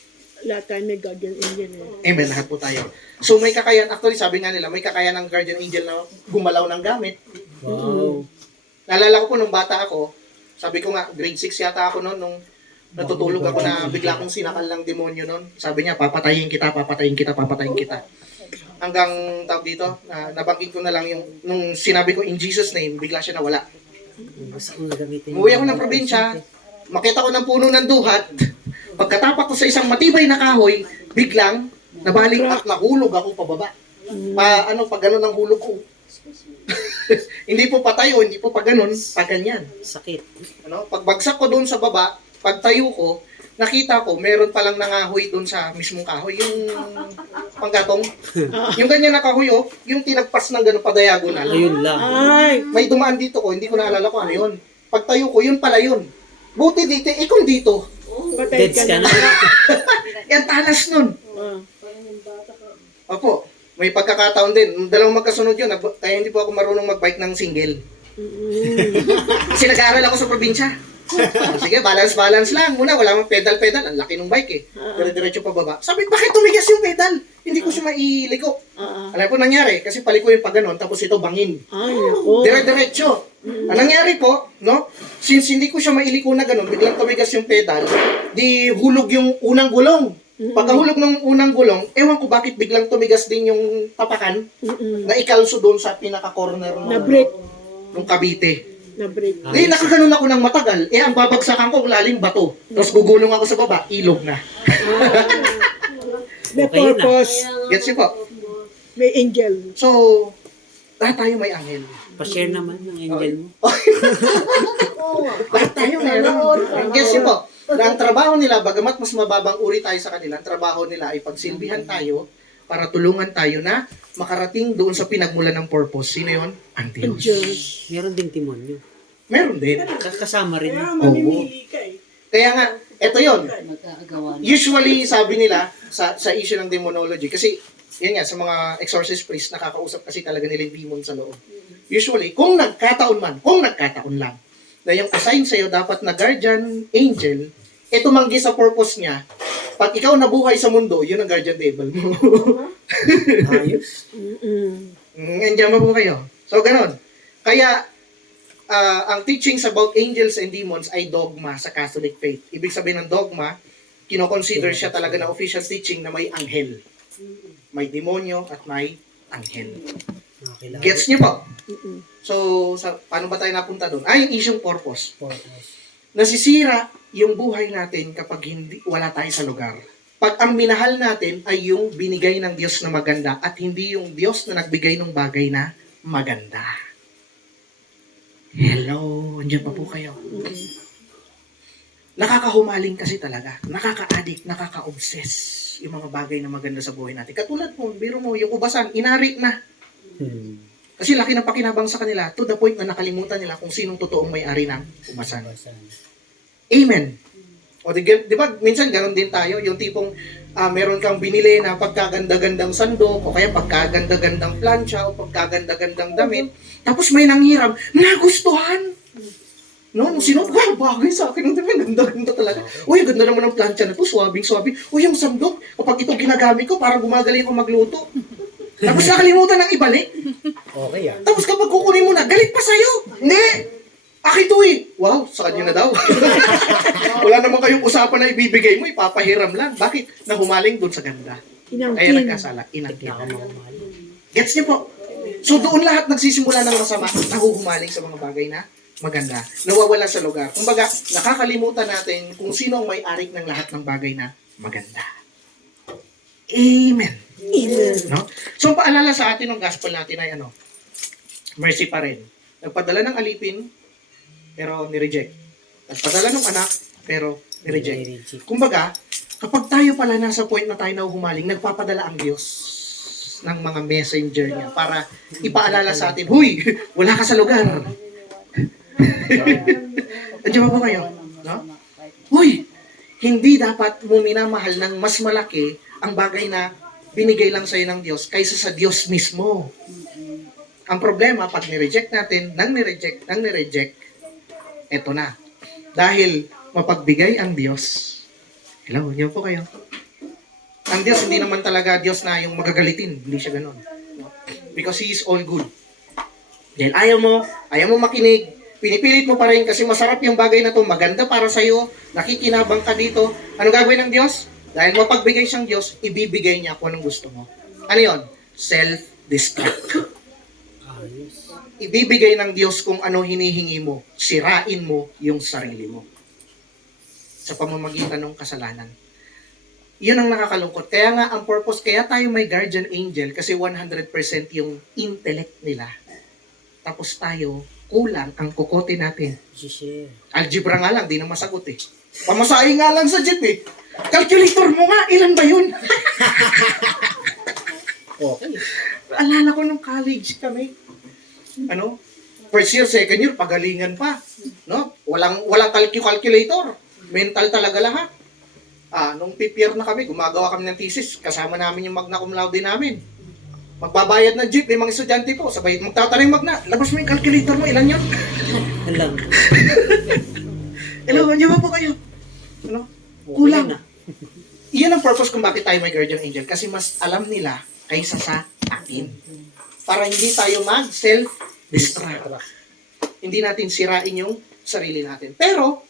Lahat tayo may guardian angel eh. Amen, lahat po tayo. So may kakayan, actually sabi nga nila, may kakayan ng guardian angel na gumalaw ng gamit. Wow. Naalala ko po nung bata ako, sabi ko nga, grade 6 yata ako noon, nung natutulog ako na bigla kong sinakal ng demonyo noon. Sabi niya, papatayin kita, papatayin kita, papatayin kita. Hanggang tawag dito, nabanggit ko na lang yung, nung sinabi ko in Jesus name, bigla siya nawala. Basta kung gagamitin Umuwi ako ng probinsya, makita ko ng puno ng duhat, pagkatapak ko sa isang matibay na kahoy, biglang nabaling at nahulog ako pababa. Pag ganun ang hulog ko. Hindi po patay o hindi po pa ganun, pa ganyan. sakit. Pagbagsak ko doon sa baba, pagtayo ko, nakita ko, meron palang nangahoy doon sa mismong kahoy, yung panggatong. Yung ganyan na kahoy, yung tinagpas ng gano'n pa-diagonal. Ayun lang. Ay! May dumaan dito ko, hindi ko naalala ko ano yun. Pagtayo ko, yun pala yun. Buti dito, kung dito. Patay Deads ka na. Yan talas nun. Ah. Opo, may pagkakataon din. Dalawang magkasunod yun, kaya hindi po ako marunong magbike ng single. Kasi nag-aaral ako sa probinsya. Sige, balance lang. Muna, wala mang pedal. Ang laki ng bike eh. Dire-diretso pa baba. Sabi, bakit tumigas yung pedal? Hindi ko siya mailiko. Alam po nangyari, kasi paliko yung pag ganon, tapos ito bangin. Ay, nako. Dire-diretso. Ang nangyari po, no? Since hindi ko siya mailiko na ganon, biglang tumigas yung pedal, di hulog yung unang gulong. Pagkahulog ng unang gulong, ewan ko bakit biglang tumigas din yung tapakan na ikalso doon sa pinaka-corner Na-break. ng Cavite. Na-break. Nakaganon ako ng matagal. Ang babagsakan ko, lalim bato. Tapos gugulong ako sa baba, ilog na. May Okay na. purpose. Gets niyo po? May angel. So, lahat tayo may angel. Pa-share naman ng angel mo. Lahat tayo meron. Gets niyo po? Na ang trabaho nila, bagamat mas mababang uri tayo sa kanila, ang trabaho nila ay pagsilbihan tayo para tulungan tayo na makarating doon sa pinagmulan ng purpose. Sino yun? Ang Diyos. Diyos. Meron din timonyo. Meron din. Kasama rin. Mamimili ka eh. Kaya nga, eto yun. Magkaagawan. Usually, sabi nila sa issue ng demonology, kasi yan nga, sa mga exorcist priest, nakakausap kasi talaga nila yung demon sa loob. Usually, kung nagkataon lang, na yung assign sa'yo dapat na guardian angel, tumanggi sa purpose niya, pag ikaw nabuhay sa mundo, yun ang guardian devil mo. Ayos. Andiyan mo po kayo. So, ganon. Kaya, ang teachings about angels and demons ay dogma sa Catholic faith. Ibig sabihin ng dogma, kinoconsider siya talaga na official teaching na may anghel. May demonyo at may anghel. Nakakilala. Gets niyo po? So, paano ba tayo napunta doon? Yung isyong purpose. Nasisira yung buhay natin kapag wala tayo sa lugar. Pag ang minahal natin ay yung binigay ng Diyos na maganda at hindi yung Diyos na nagbigay ng bagay na maganda. Hello, andiyan pa po kayo. Nakakahumaling kasi talaga. Nakaka-addict, nakaka-obsess yung mga bagay na maganda sa buhay natin. Katulad mo, biro mo, yung ubasan, inari na. Kasi laki ng pakinabang sa kanila to the point na nakalimutan nila kung sinong totoong may-ari ng ubasan. Amen. O di ba, minsan ganoon din tayo, yung tipong meron kang binili na pagkaganda-gandang sandok, o kaya pagkaganda-gandang plancha, o pagkaganda-gandang damit, tapos may nanghiram, nagustuhan! No, nung sinuot, wow, bagay sa akin, ganda-ganda talaga. Uy, ganda naman ng plancha na to, swabing-swabe. Uy, yung sandok, kapag ito ginagamit ko, para gumagaling ko magluto. Tapos nakalimutan ng ibalik. Okay ah. Tapos kapag kukunin mo na, galit pa sa'yo. Hindi. Akin to eh. Wow, sa kanya na daw. Wala naman kayong usapan na ibibigay mo, ipapahiram lang. Bakit? Nahumaling doon sa ganda. Kaya Inangkin. nagkasala. Inangkin. Gets niyo po? So doon lahat nagsisimula ng masama, nahuhumaling sa mga bagay na maganda. Nawawala sa lugar. Kumbaga, nakakalimutan natin kung sino ang may-ari ng lahat ng bagay na maganda. Amen. Amen. No? So, ang paalala sa atin ng gospel natin ay mercy pa rin. Nagpadala ng alipin, pero nireject. Nagpadala ng anak, pero nireject. Kumbaga, kapag tayo pala nasa point na tayo na humaling, nagpapadala ang Diyos. ng mga messenger niya para ipaalala sa atin, huy, wala ka sa lugar. Andiyan ba po kayo? No? Huy, hindi dapat mo minamahal ng mas malaki ang bagay na binigay lang sa'yo ng Diyos kaysa sa Diyos mismo. Ang problema, pag nireject natin, nang nireject, eto na. Dahil mapagbigay ang Diyos. Hello, niyo po kayo. Ang Diyos, hindi naman talaga Diyos na yung magagalitin. Hindi siya ganun. Because He is all good. Dahil ayaw mo makinig, pinipilit mo pa rin kasi masarap yung bagay na to, maganda para sa'yo, nakikinabang ka dito. Ano gagawin ng Diyos? Dahil mapagbigay siyang Diyos, ibibigay niya kung anong gusto mo. Ano yun? Self-destruct. Ibibigay ng Diyos kung ano hinihingi mo. Sirain mo yung sarili mo. Sa pamamagitan ng kasalanan. Yun ang nakakalungkot. Kaya nga, ang purpose, kaya tayo may guardian angel kasi 100% yung intellect nila. Tapos tayo, kulang ang kukote natin. Algebra nga lang, di na masagot eh. Pamasahe nga lang sa jeep eh. Calculator mo nga, ilan ba yun? Okay. Alala ko nung college kami. Ano? First year, second year, pagalingan pa. No? Walang calculator. Mental talaga lahat. Nung fifth year na kami, gumagawa kami ng thesis. Kasama namin yung magna cum laude namin. Magbabayad ng jeep, may mga estudyante po. Sabay, magtatanong magna. Labas mo yung calculator mo, ilan yun? Alam. Hello, andiyan ba po kayo? Ano? Kulang. Iyan ang purpose kung bakit tayo may guardian angel. Kasi mas alam nila kaysa sa atin. Para hindi tayo mag-self-destruct. Hindi natin sirain yung sarili natin. Pero,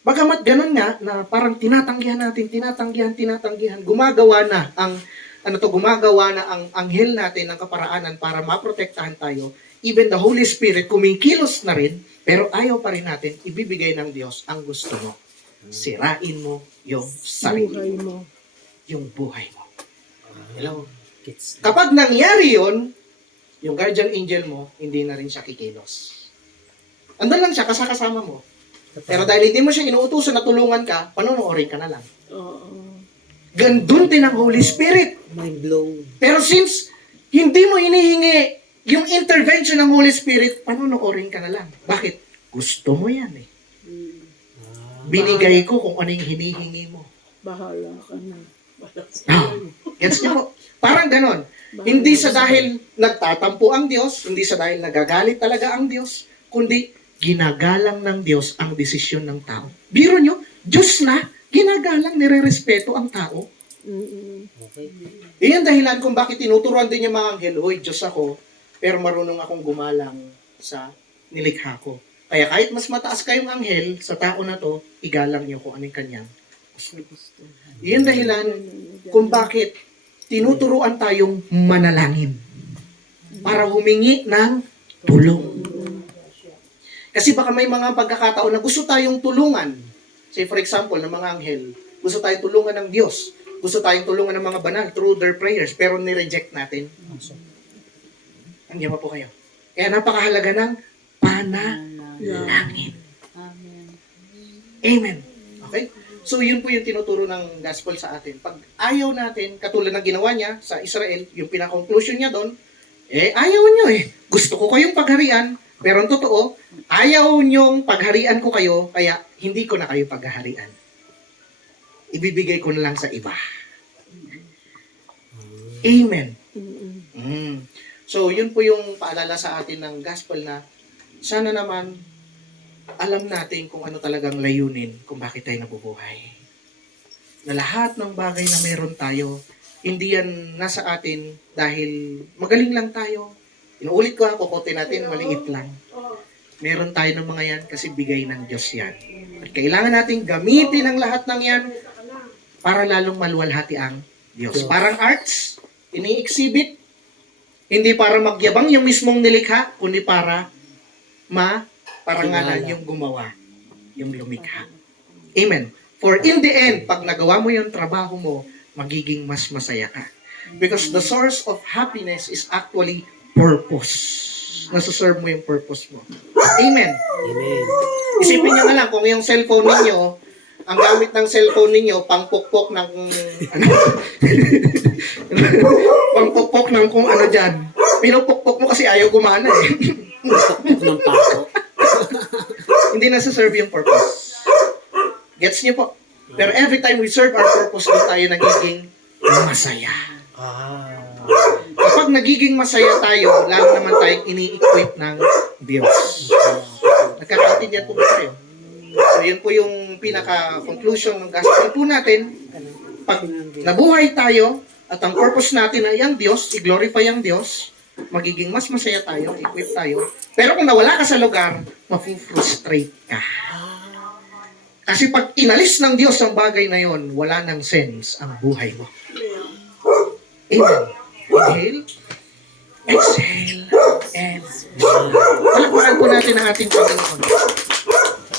bagamat ganun nga, na parang tinatanggihan, gumagawa na ang anghel natin ng kaparaanan para maprotektahan tayo. Even the Holy Spirit, kumikilos na rin, pero ayaw pa rin natin, ibibigay ng Diyos ang gusto mo. Sirain mo yung sarili mo. Yung buhay mo. Hello? Kapag nangyari yun, yung guardian angel mo, hindi na rin siya kikilos. Andun lang siya, kasama mo. Pero dahil hindi mo siya inuutusan na tulungan ka, panonoorin ka na lang. Gandun din ang Holy Spirit. Mind blown. Pero since hindi mo hinihingi yung intervention ng Holy Spirit, panonoorin ka na lang. Bakit? Gusto mo yan eh. Binigay ko kung ano yung hinihingi mo. Bahala ka na. Gets niyo po? Parang ganon. Hindi sa dahil nagtatampo ang Diyos, hindi sa dahil nagagalit talaga ang Diyos, kundi ginagalang ng Diyos ang desisyon ng tao. Biro nyo, Diyos na, ginagalang, nire-respeto ang tao. Okay. Iyan dahilan kung bakit tinuturuan din yung mga anghel, hoy, Diyos ako, pero marunong akong gumalang sa nilikha ko. Kaya kahit mas mataas kayong anghel sa tao na to, igalang niyo kung anong kanyang gusto. Iyan dahilan kung bakit tinuturuan tayong manalangin para humingi ng tulong. Kasi baka may mga pagkakataon na gusto tayong tulungan. Say for example, ng mga anghel, gusto tayong tulungan ng Diyos. Gusto tayong tulungan ng mga banal through their prayers, pero nireject natin. Andiyan pa po kayo. Kaya napakahalaga ng panalangin. Amen. Okay? So yun po yung tinuturo ng gospel sa atin. Pag ayaw natin, katulad ng ginawa niya sa Israel, yung pinaka-conclusion niya doon, ayaw niyo eh. Gusto ko kayong pagharian, pero ang totoo, ayaw niyong pagharian ko kayo, kaya hindi ko na kayo paghaharian. Ibibigay ko na lang sa iba. Amen. So, yun po yung paalala sa atin ng gospel na sana naman alam natin kung ano talagang layunin kung bakit tayo nabubuhay. Na lahat ng bagay na meron tayo, hindi yan nasa atin dahil magaling lang tayo. Inuulit ko kukote natin, maliit lang. Meron tayo ng mga yan kasi bigay ng Diyos yan. At kailangan natin gamitin ang lahat ng yan para lalong maluwalhati ang Diyos. Parang arts, ini-exhibit, hindi para magyabang yung mismong nilikha, kundi para parangalan yung gumawa, yung lumikha. Amen. For in the end, pag nagawa mo yung trabaho mo, magiging mas masaya ka. Because the source of happiness is actually purpose. Nasuserve mo yung purpose mo. Amen. Amen. Isipin nyo na lang, kung yung cellphone ninyo, ang gamit ng cellphone ninyo, pangpukpok ng, pangpukpok ng kung ano dyan. Pinupukpok mo kasi ayaw gumana eh. Ng paso. Hindi na serve yung purpose. Gets niyo po? Pero every time we serve our purpose, doon tayo nagiging masaya. Kapag nagiging masaya tayo, lalo naman tayong ini-equip ng Diyos. Nagkakaintindihan po ba tayo? So, yun po yung pinaka-conclusion ng gospel po natin. Pag nabuhay tayo, at ang purpose natin ay ang Diyos, i-glorify ang Diyos, magiging mas masaya tayo, equip tayo. Pero kung nawala ka sa lugar, mafu-frustrate ka. Kasi pag inalis ng Diyos ang bagay na yon, wala nang sense ang buhay mo. Amen. Inhale, exhale, and palakpakan po natin ang ating Panginoon.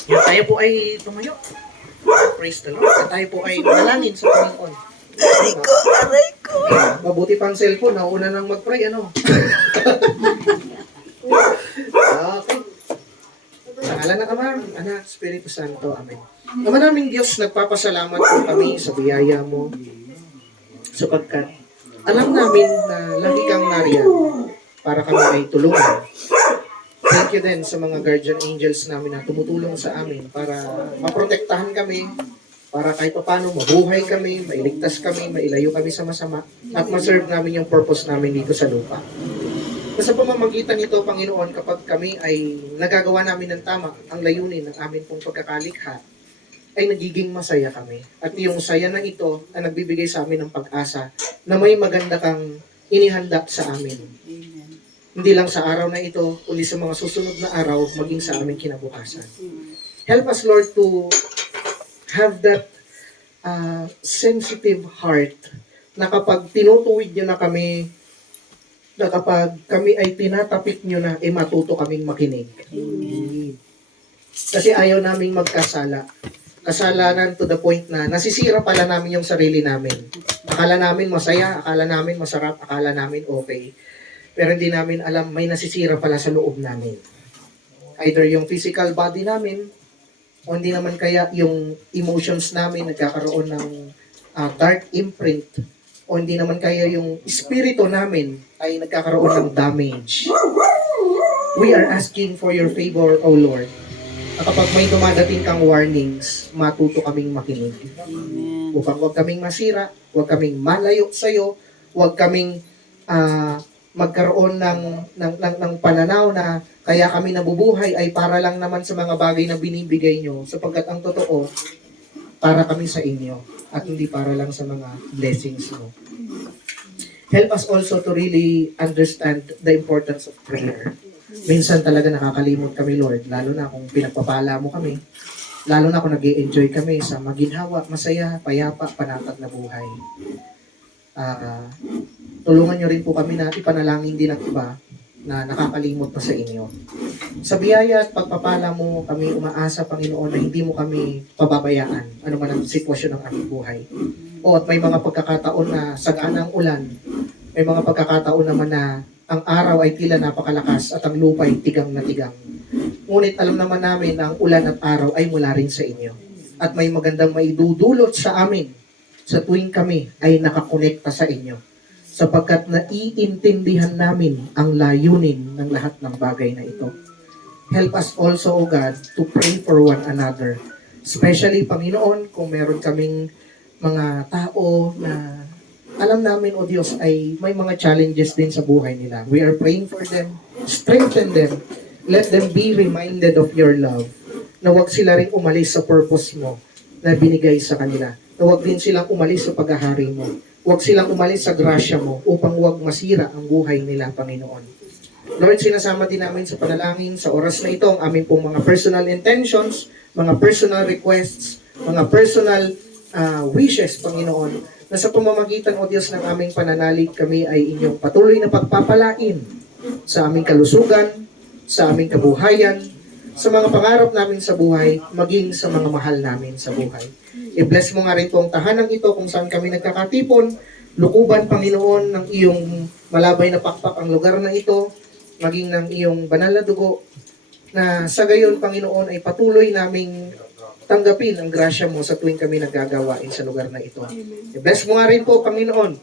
Yan, tayo po ay tumayo. Praise the Lord. At tayo po ay manalangin sa Panginoon. Aray ko. Mabuti pang cellphone, nauna nang mag-pray, ano? Okay. Sa ngalan ng Ama, Anak, Espiritu Santo. Amen. Ama naming Diyos, nagpapasalamat po kami sa biyaya mo sapagkat alam namin na lagi kang nariyan para kami ay tulungan. Thank you din sa mga guardian angels namin na tumutulong sa amin para maprotektahan kami, para kahit paano mabuhay kami, mailigtas kami, mailayo kami sa masama, at maserve namin yung purpose namin dito sa lupa. Sa pamamagitan nito, Panginoon, kapag kami ay nagagawa namin ng tama ang layunin ng amin pong pagkakalikha, ay nagiging masaya kami. At yung saya na ito ang nagbibigay sa amin ng pag-asa na may maganda kang inihanda sa amin. Hindi lang sa araw na ito, kundi sa mga susunod na araw, maging sa aming kinabukasan. Help us, Lord, to have that sensitive heart na kapag tinutuwid nyo na kami, na kapag kami ay tinatapik nyo na, matuto kaming makinig. Kasi ayaw naming magkasala. Kasalanan to the point na nasisira pala namin yung sarili namin. Akala namin masaya, akala namin masarap, akala namin okay. Pero hindi namin alam may nasisira pala sa loob namin. Either yung physical body namin, o hindi naman kaya yung emotions namin nagkakaroon ng dark imprint, o hindi naman kaya yung espiritu namin ay nagkakaroon ng damage. We are asking for your favor, O Lord. At kapag may dumadating kang warnings, matuto kaming makinig. Upang huwag kaming masira, huwag kaming malayo sa'yo, huwag kaming magkaroon ng pananaw na kaya kami nabubuhay ay para lang naman sa mga bagay na binibigay nyo, sapagkat ang totoo, para kami sa inyo at hindi para lang sa mga blessings mo. Help us also to really understand the importance of prayer. Minsan talaga nakakalimot kami, Lord, lalo na kung pinagpapala mo kami, lalo na kung nag-i-enjoy kami sa maginhawa, masaya, payapa, panatag na buhay. Tulungan nyo rin po kami na ipanalangin din ang iba na nakakalimot pa sa inyo. Sa biyaya at pagpapala mo, kami umaasa, Panginoon, na hindi mo kami pababayaan, ano man ang sitwasyon ng aming buhay. O at may mga pagkakataon na sagana ang ulan, may mga pagkakataon naman na ang araw ay tila napakalakas at ang lupa ay tigang na tigang. Ngunit alam naman namin na ang ulan at araw ay mula rin sa inyo. At may magandang maidudulot sa amin sa tuwing kami ay nakakonekta sa inyo. Sapagkat naiintindihan namin ang layunin ng lahat ng bagay na ito. Help us also, O God, to pray for one another. Especially, Panginoon, kung meron kaming mga tao na alam namin, O Diyos, ay may mga challenges din sa buhay nila. We are praying for them. Strengthen them. Let them be reminded of your love. Na huwag sila rin umalis sa purpose mo na binigay sa kanila. Na huwag din silang umalis sa paghahari mo. Huwag silang umalis sa grasya mo upang huwag masira ang buhay nila, Panginoon. Lord, sinasama din namin sa panalangin sa oras na ito ang aming pong mga personal intentions, mga personal requests, mga personal wishes, Panginoon, na sa pamamagitan, O Diyos, ng aming pananalig, kami ay inyong patuloy na pagpapalain sa aming kalusugan, sa aming kabuhayan, sa mga pangarap namin sa buhay, maging sa mga mahal namin sa buhay. I-bless mo nga rin po ang tahanang ito kung saan kami nagkakatipon, lukuban, Panginoon, ng iyong malabay na pakpak ang lugar na ito, maging ng iyong banal na dugo, na sa gayon, Panginoon, ay patuloy naming tanggapin ang grasya mo sa tuwing kami naggagawain sa lugar na ito. Bless mo nga rin po, Panginoon,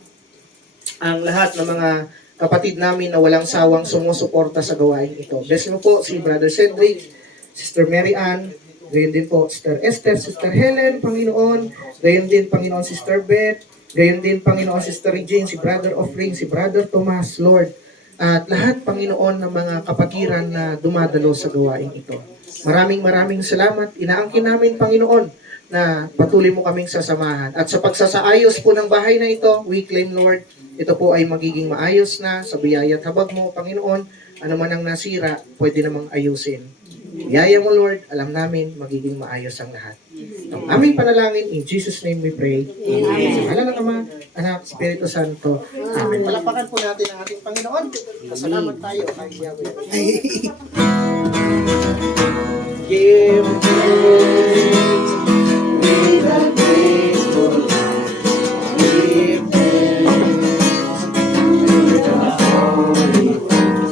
ang lahat ng mga kapatid namin na walang sawang sumusuporta sa gawain ito. Bless mo po si Brother Cedric, Sister Mary Ann, gayon din po Sister Esther, Sister Helen, Panginoon, gayon din Panginoon Sister Beth, gayon din Panginoon Sister Regine, si Brother Offering, si Brother Tomas, Lord, at lahat Panginoon ng mga kapatiran na dumadalo sa gawain ito. Maraming salamat. Inaangkin namin, Panginoon, na patuloy mo kaming sasamahan. At sa pagsasaayos po ng bahay na ito, we claim, Lord, ito po ay magiging maayos na sa biyaya at habag mo, Panginoon. Ano man ang nasira, pwede namang ayusin. Biyaya mo, Lord, alam namin magiging maayos ang lahat. Ang aming panalangin, in Jesus' name we pray. Amen. Sa ngalan ng Ama, Anak, Espiritu Santo. Amen. Palapakan po natin ang ating Panginoon. Pasalamat tayo kay Yahweh. Give thanks with a grateful heart. Give thanks to the Holy One.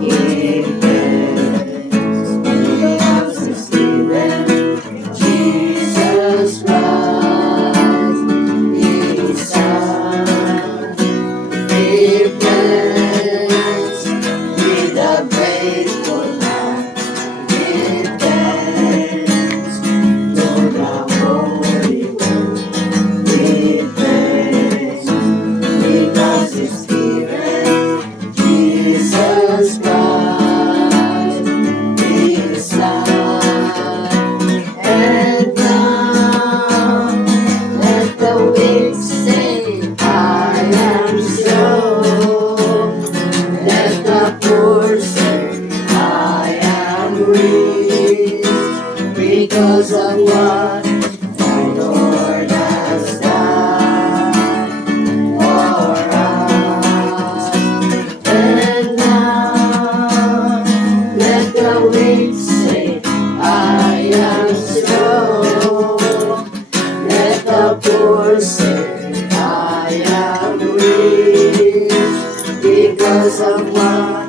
Give thanks because it's given Jesus Christ, His Son. Give thanks with a grateful heart. Give thanks to the Holy One. Give thanks because it's given Jesus Christ, His Son. And now let the weak say, I am strong. Let the poor say, I am rich, because of what my Lord has done for us. And now let the weak say, I am strong. Let the poor say, I am rich, because of what